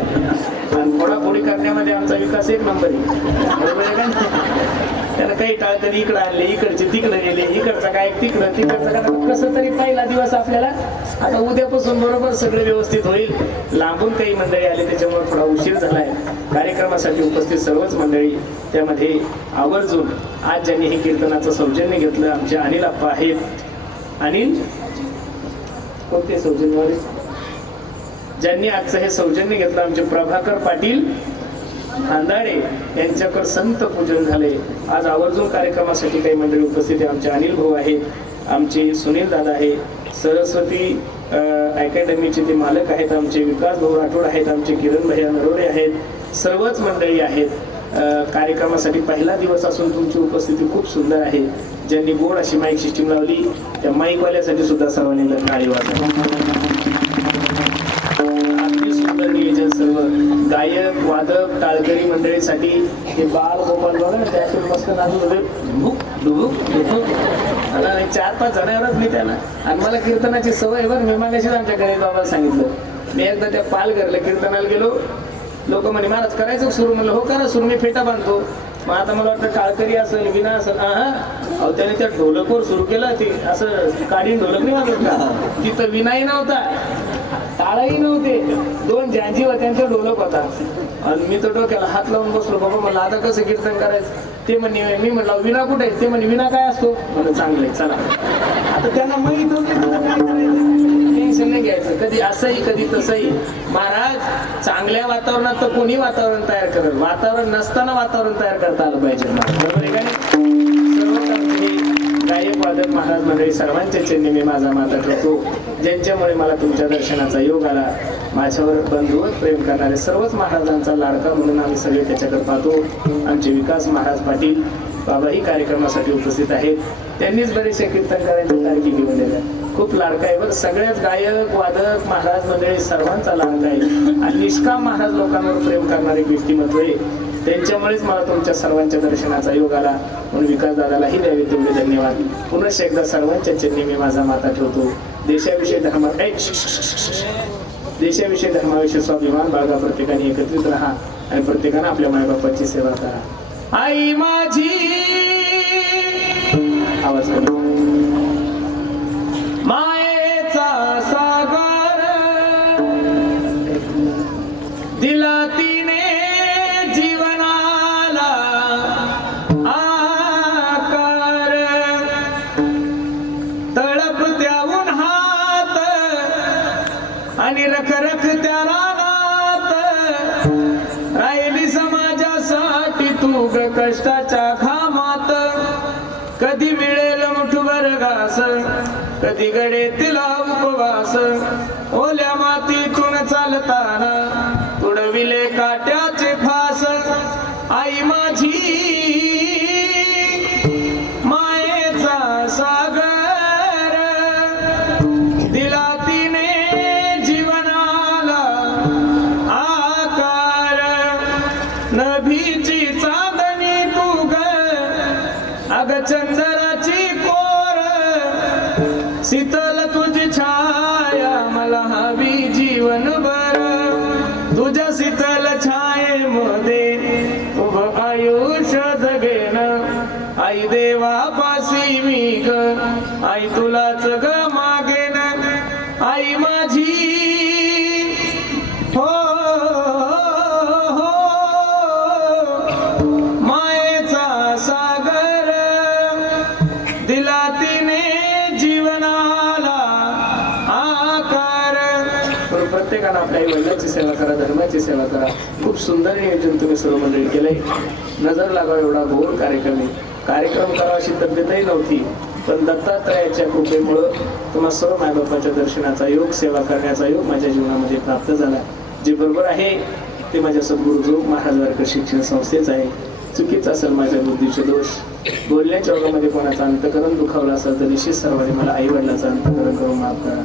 आणि फोडाफोडी करण्यामध्ये आमचा विकास एक नंबर आहे बरोबर आहे का? त्याला काही टाळकरी इकडे आणले, इकडचे तिकडे गेले, इकडचं काय तिकडचं काय. कसं तरी पहिला दिवस आपल्याला आता उद्यापासून बरोबर सगळे व्यवस्थित होईल. लांबून काही मंडळी आले त्याच्यामुळे थोडा उशीर झालाय. कार्यक्रमासाठी उपस्थित सर्वच मंडळी, त्यामध्ये आवर्जून आज ज्यांनी हे कीर्तनाचं सौजन्य घेतलं आमचे अनिल आप्पा आहेत. अनिल कोणते सौजन्यवाले? ज्यांनी आजचं हे सौजन्य घेतलं आमचे प्रभाकर पाटील खांदाडे यांच्याकडे संत पूजन झाले. आज आवर्जून कार्यक्रमासाठी काही मंडळी उपस्थित आहे. आमचे अनिल भाऊ आहेत, आमचे सुनील दादा आहे, सरस्वती अकॅडमीचे ते मालक आहेत, आमचे विकास भाऊ राठोड आहेत, आमचे किरण भैया नरोडे आहेत, सर्वच मंडळी आहेत. कार्यक्रमासाठी पहिला दिवस असून तुमची उपस्थिती खूप सुंदर आहे. ज्यांनी गोड अशी माईक सिस्टीम लावली त्या माईकवाल्यासाठी सुद्धा सर्वांनी टाळी वाजवा. अगदी सुंदर नियोजन. सर्व गायक वादक टाळकरी मंडळीसाठी हे बाळ गोपाल बघा ना, त्यातून मस्त नाचून होते. आणि 4-5 जणांवरच मी त्यांना, आणि मला कीर्तनाची सवय बरं. मी मागाशीच आमच्या गणेश बाबाला सांगितलं, मी एकदा त्या पालघरला कीर्तनाला गेलो. लोक म्हणे महाराज करायचं सुरू. म्हणलं हो करा सुरू, मी फेटा बांधतो. मग आता मला वाटतं टाळकरी असेल विना असेल. अहो त्याने त्या ढोलकवर सुरू केलं. ते असं काढीन ढोलक नाही वाजत का, तिथं विनाही नव्हता, टाळाही नव्हते, 2 ज्यांजी त्यांचा ढोलक होता. आणि मी तर डोक्याला हात लावून बसलो. बाबा म्हणलं आता कसं कीर्तन करायचं. ते म्हणे, मी म्हणलं विना कुठे आहे. ते म्हणे विना काय असतो. म्हणलं चांगलंय चला. आता त्यांना माहित टेन्शन नाही घ्यायचं. कधी असंही कधी तसंही. महाराज चांगल्या वातावरणात तर कोणी वातावरण तयार करेल, वातावरण नसताना वातावरण तयार करता आलं पाहिजे. बरोबर आहे का नाही? सर्व कंपनी गायक वादक महाराज मंडळी सर्वांच्या चरणी मी माझा माता ठेवतो. ज्यांच्यामुळे मला तुमच्या दर्शनाचा योग आला. माझ्यावर बंधुवर प्रेम करणारे सर्वच महाराजांचा लाडका म्हणून आम्ही सगळे त्याच्याकडे पाहतो. आमचे विकास महाराज पाटील बाबाही कार्यक्रमासाठी उपस्थित आहेत. त्यांनीच बरेचसे कीर्तन करायची तारखी घेऊन दिल्या. खूप लाडका आहे बरं. सगळ्याच गायक वादक महाराज मंडळी सर्वांचा लाडका आहे. आणि निष्काम महाराज लोकांवर प्रेम करणारे व्यक्तिमत्व आहे. त्यांच्यामुळेच मला तुमच्या सर्वांच्या दर्शनाचा योग आला. म्हणून विकास दादालाही द्यावे तेवढे धन्यवाद. पुनश्च एकदा सर्वांच्या चरणी मी माझा माता ठेवतो. देशाविषयी देशाविषयी धर्माविषयी स्वाभिमान बाळगा. प्रत्येकाने एकत्रित राहा आणि प्रत्येकाने आपल्या मायबापाची सेवा करा. आई माझी आवाज करू. मायेचा सागर दिला तिने जीवनाला आकार. तळपत्या उन्हात आणि रखरख त्या रानात राहिली समाजासाठी तू ग कष्टाच्या घामात. कधी मिळेल मुठभर घास, कधी गडे तिला उपवास. ओल्या मातीतून चालताना तुडविले काट्याचे फास. आई माझी मायेचा सागर दिला तिने जीवनाला आकार. नभीची चांदणी तू ग अग चंद्राची कोर. शीतल तुझी छाया मला हवी जीवनभर. तुझ्या शीतल छायेमध्ये उभं आयुष्य जगेन. आई देवापासी मी ग आई तुलाच ग मागेन. आई माझी हो हो मायेचा सागर दिला तिने जीवनाला आकार. प्रत्येकानं आपल्या आई वडिलांची सेवा करा, धर्माची सेवा करा. खूप सुंदर नियोजन तुम्ही सर्व मंडळी केलंय. नजर लागावा एवढा गोड कार्यक्रम आहे. कार्यक्रम करावा अशी तब्येतही नव्हती, पण दत्तात्रयाच्या कृपेमुळं तुम्हा सर्व मायबापाच्या दर्शनाचा योग, सेवा करण्याचा योग माझ्या जीवनामध्ये प्राप्त झाला. जे बरोबर आहे ते माझ्या सद्गुरू जो महाराज वारकरी शिक्षण संस्थेच आहे. चुकीचं असेल माझ्या बुद्धीचे दोष, बोलण्याच्या ओघामध्ये कोणाचा अंतकरण दुखावला असेल तर निश्चित सर्वांनी मला आई वडिलांचा अंतकरण करून माफ करा.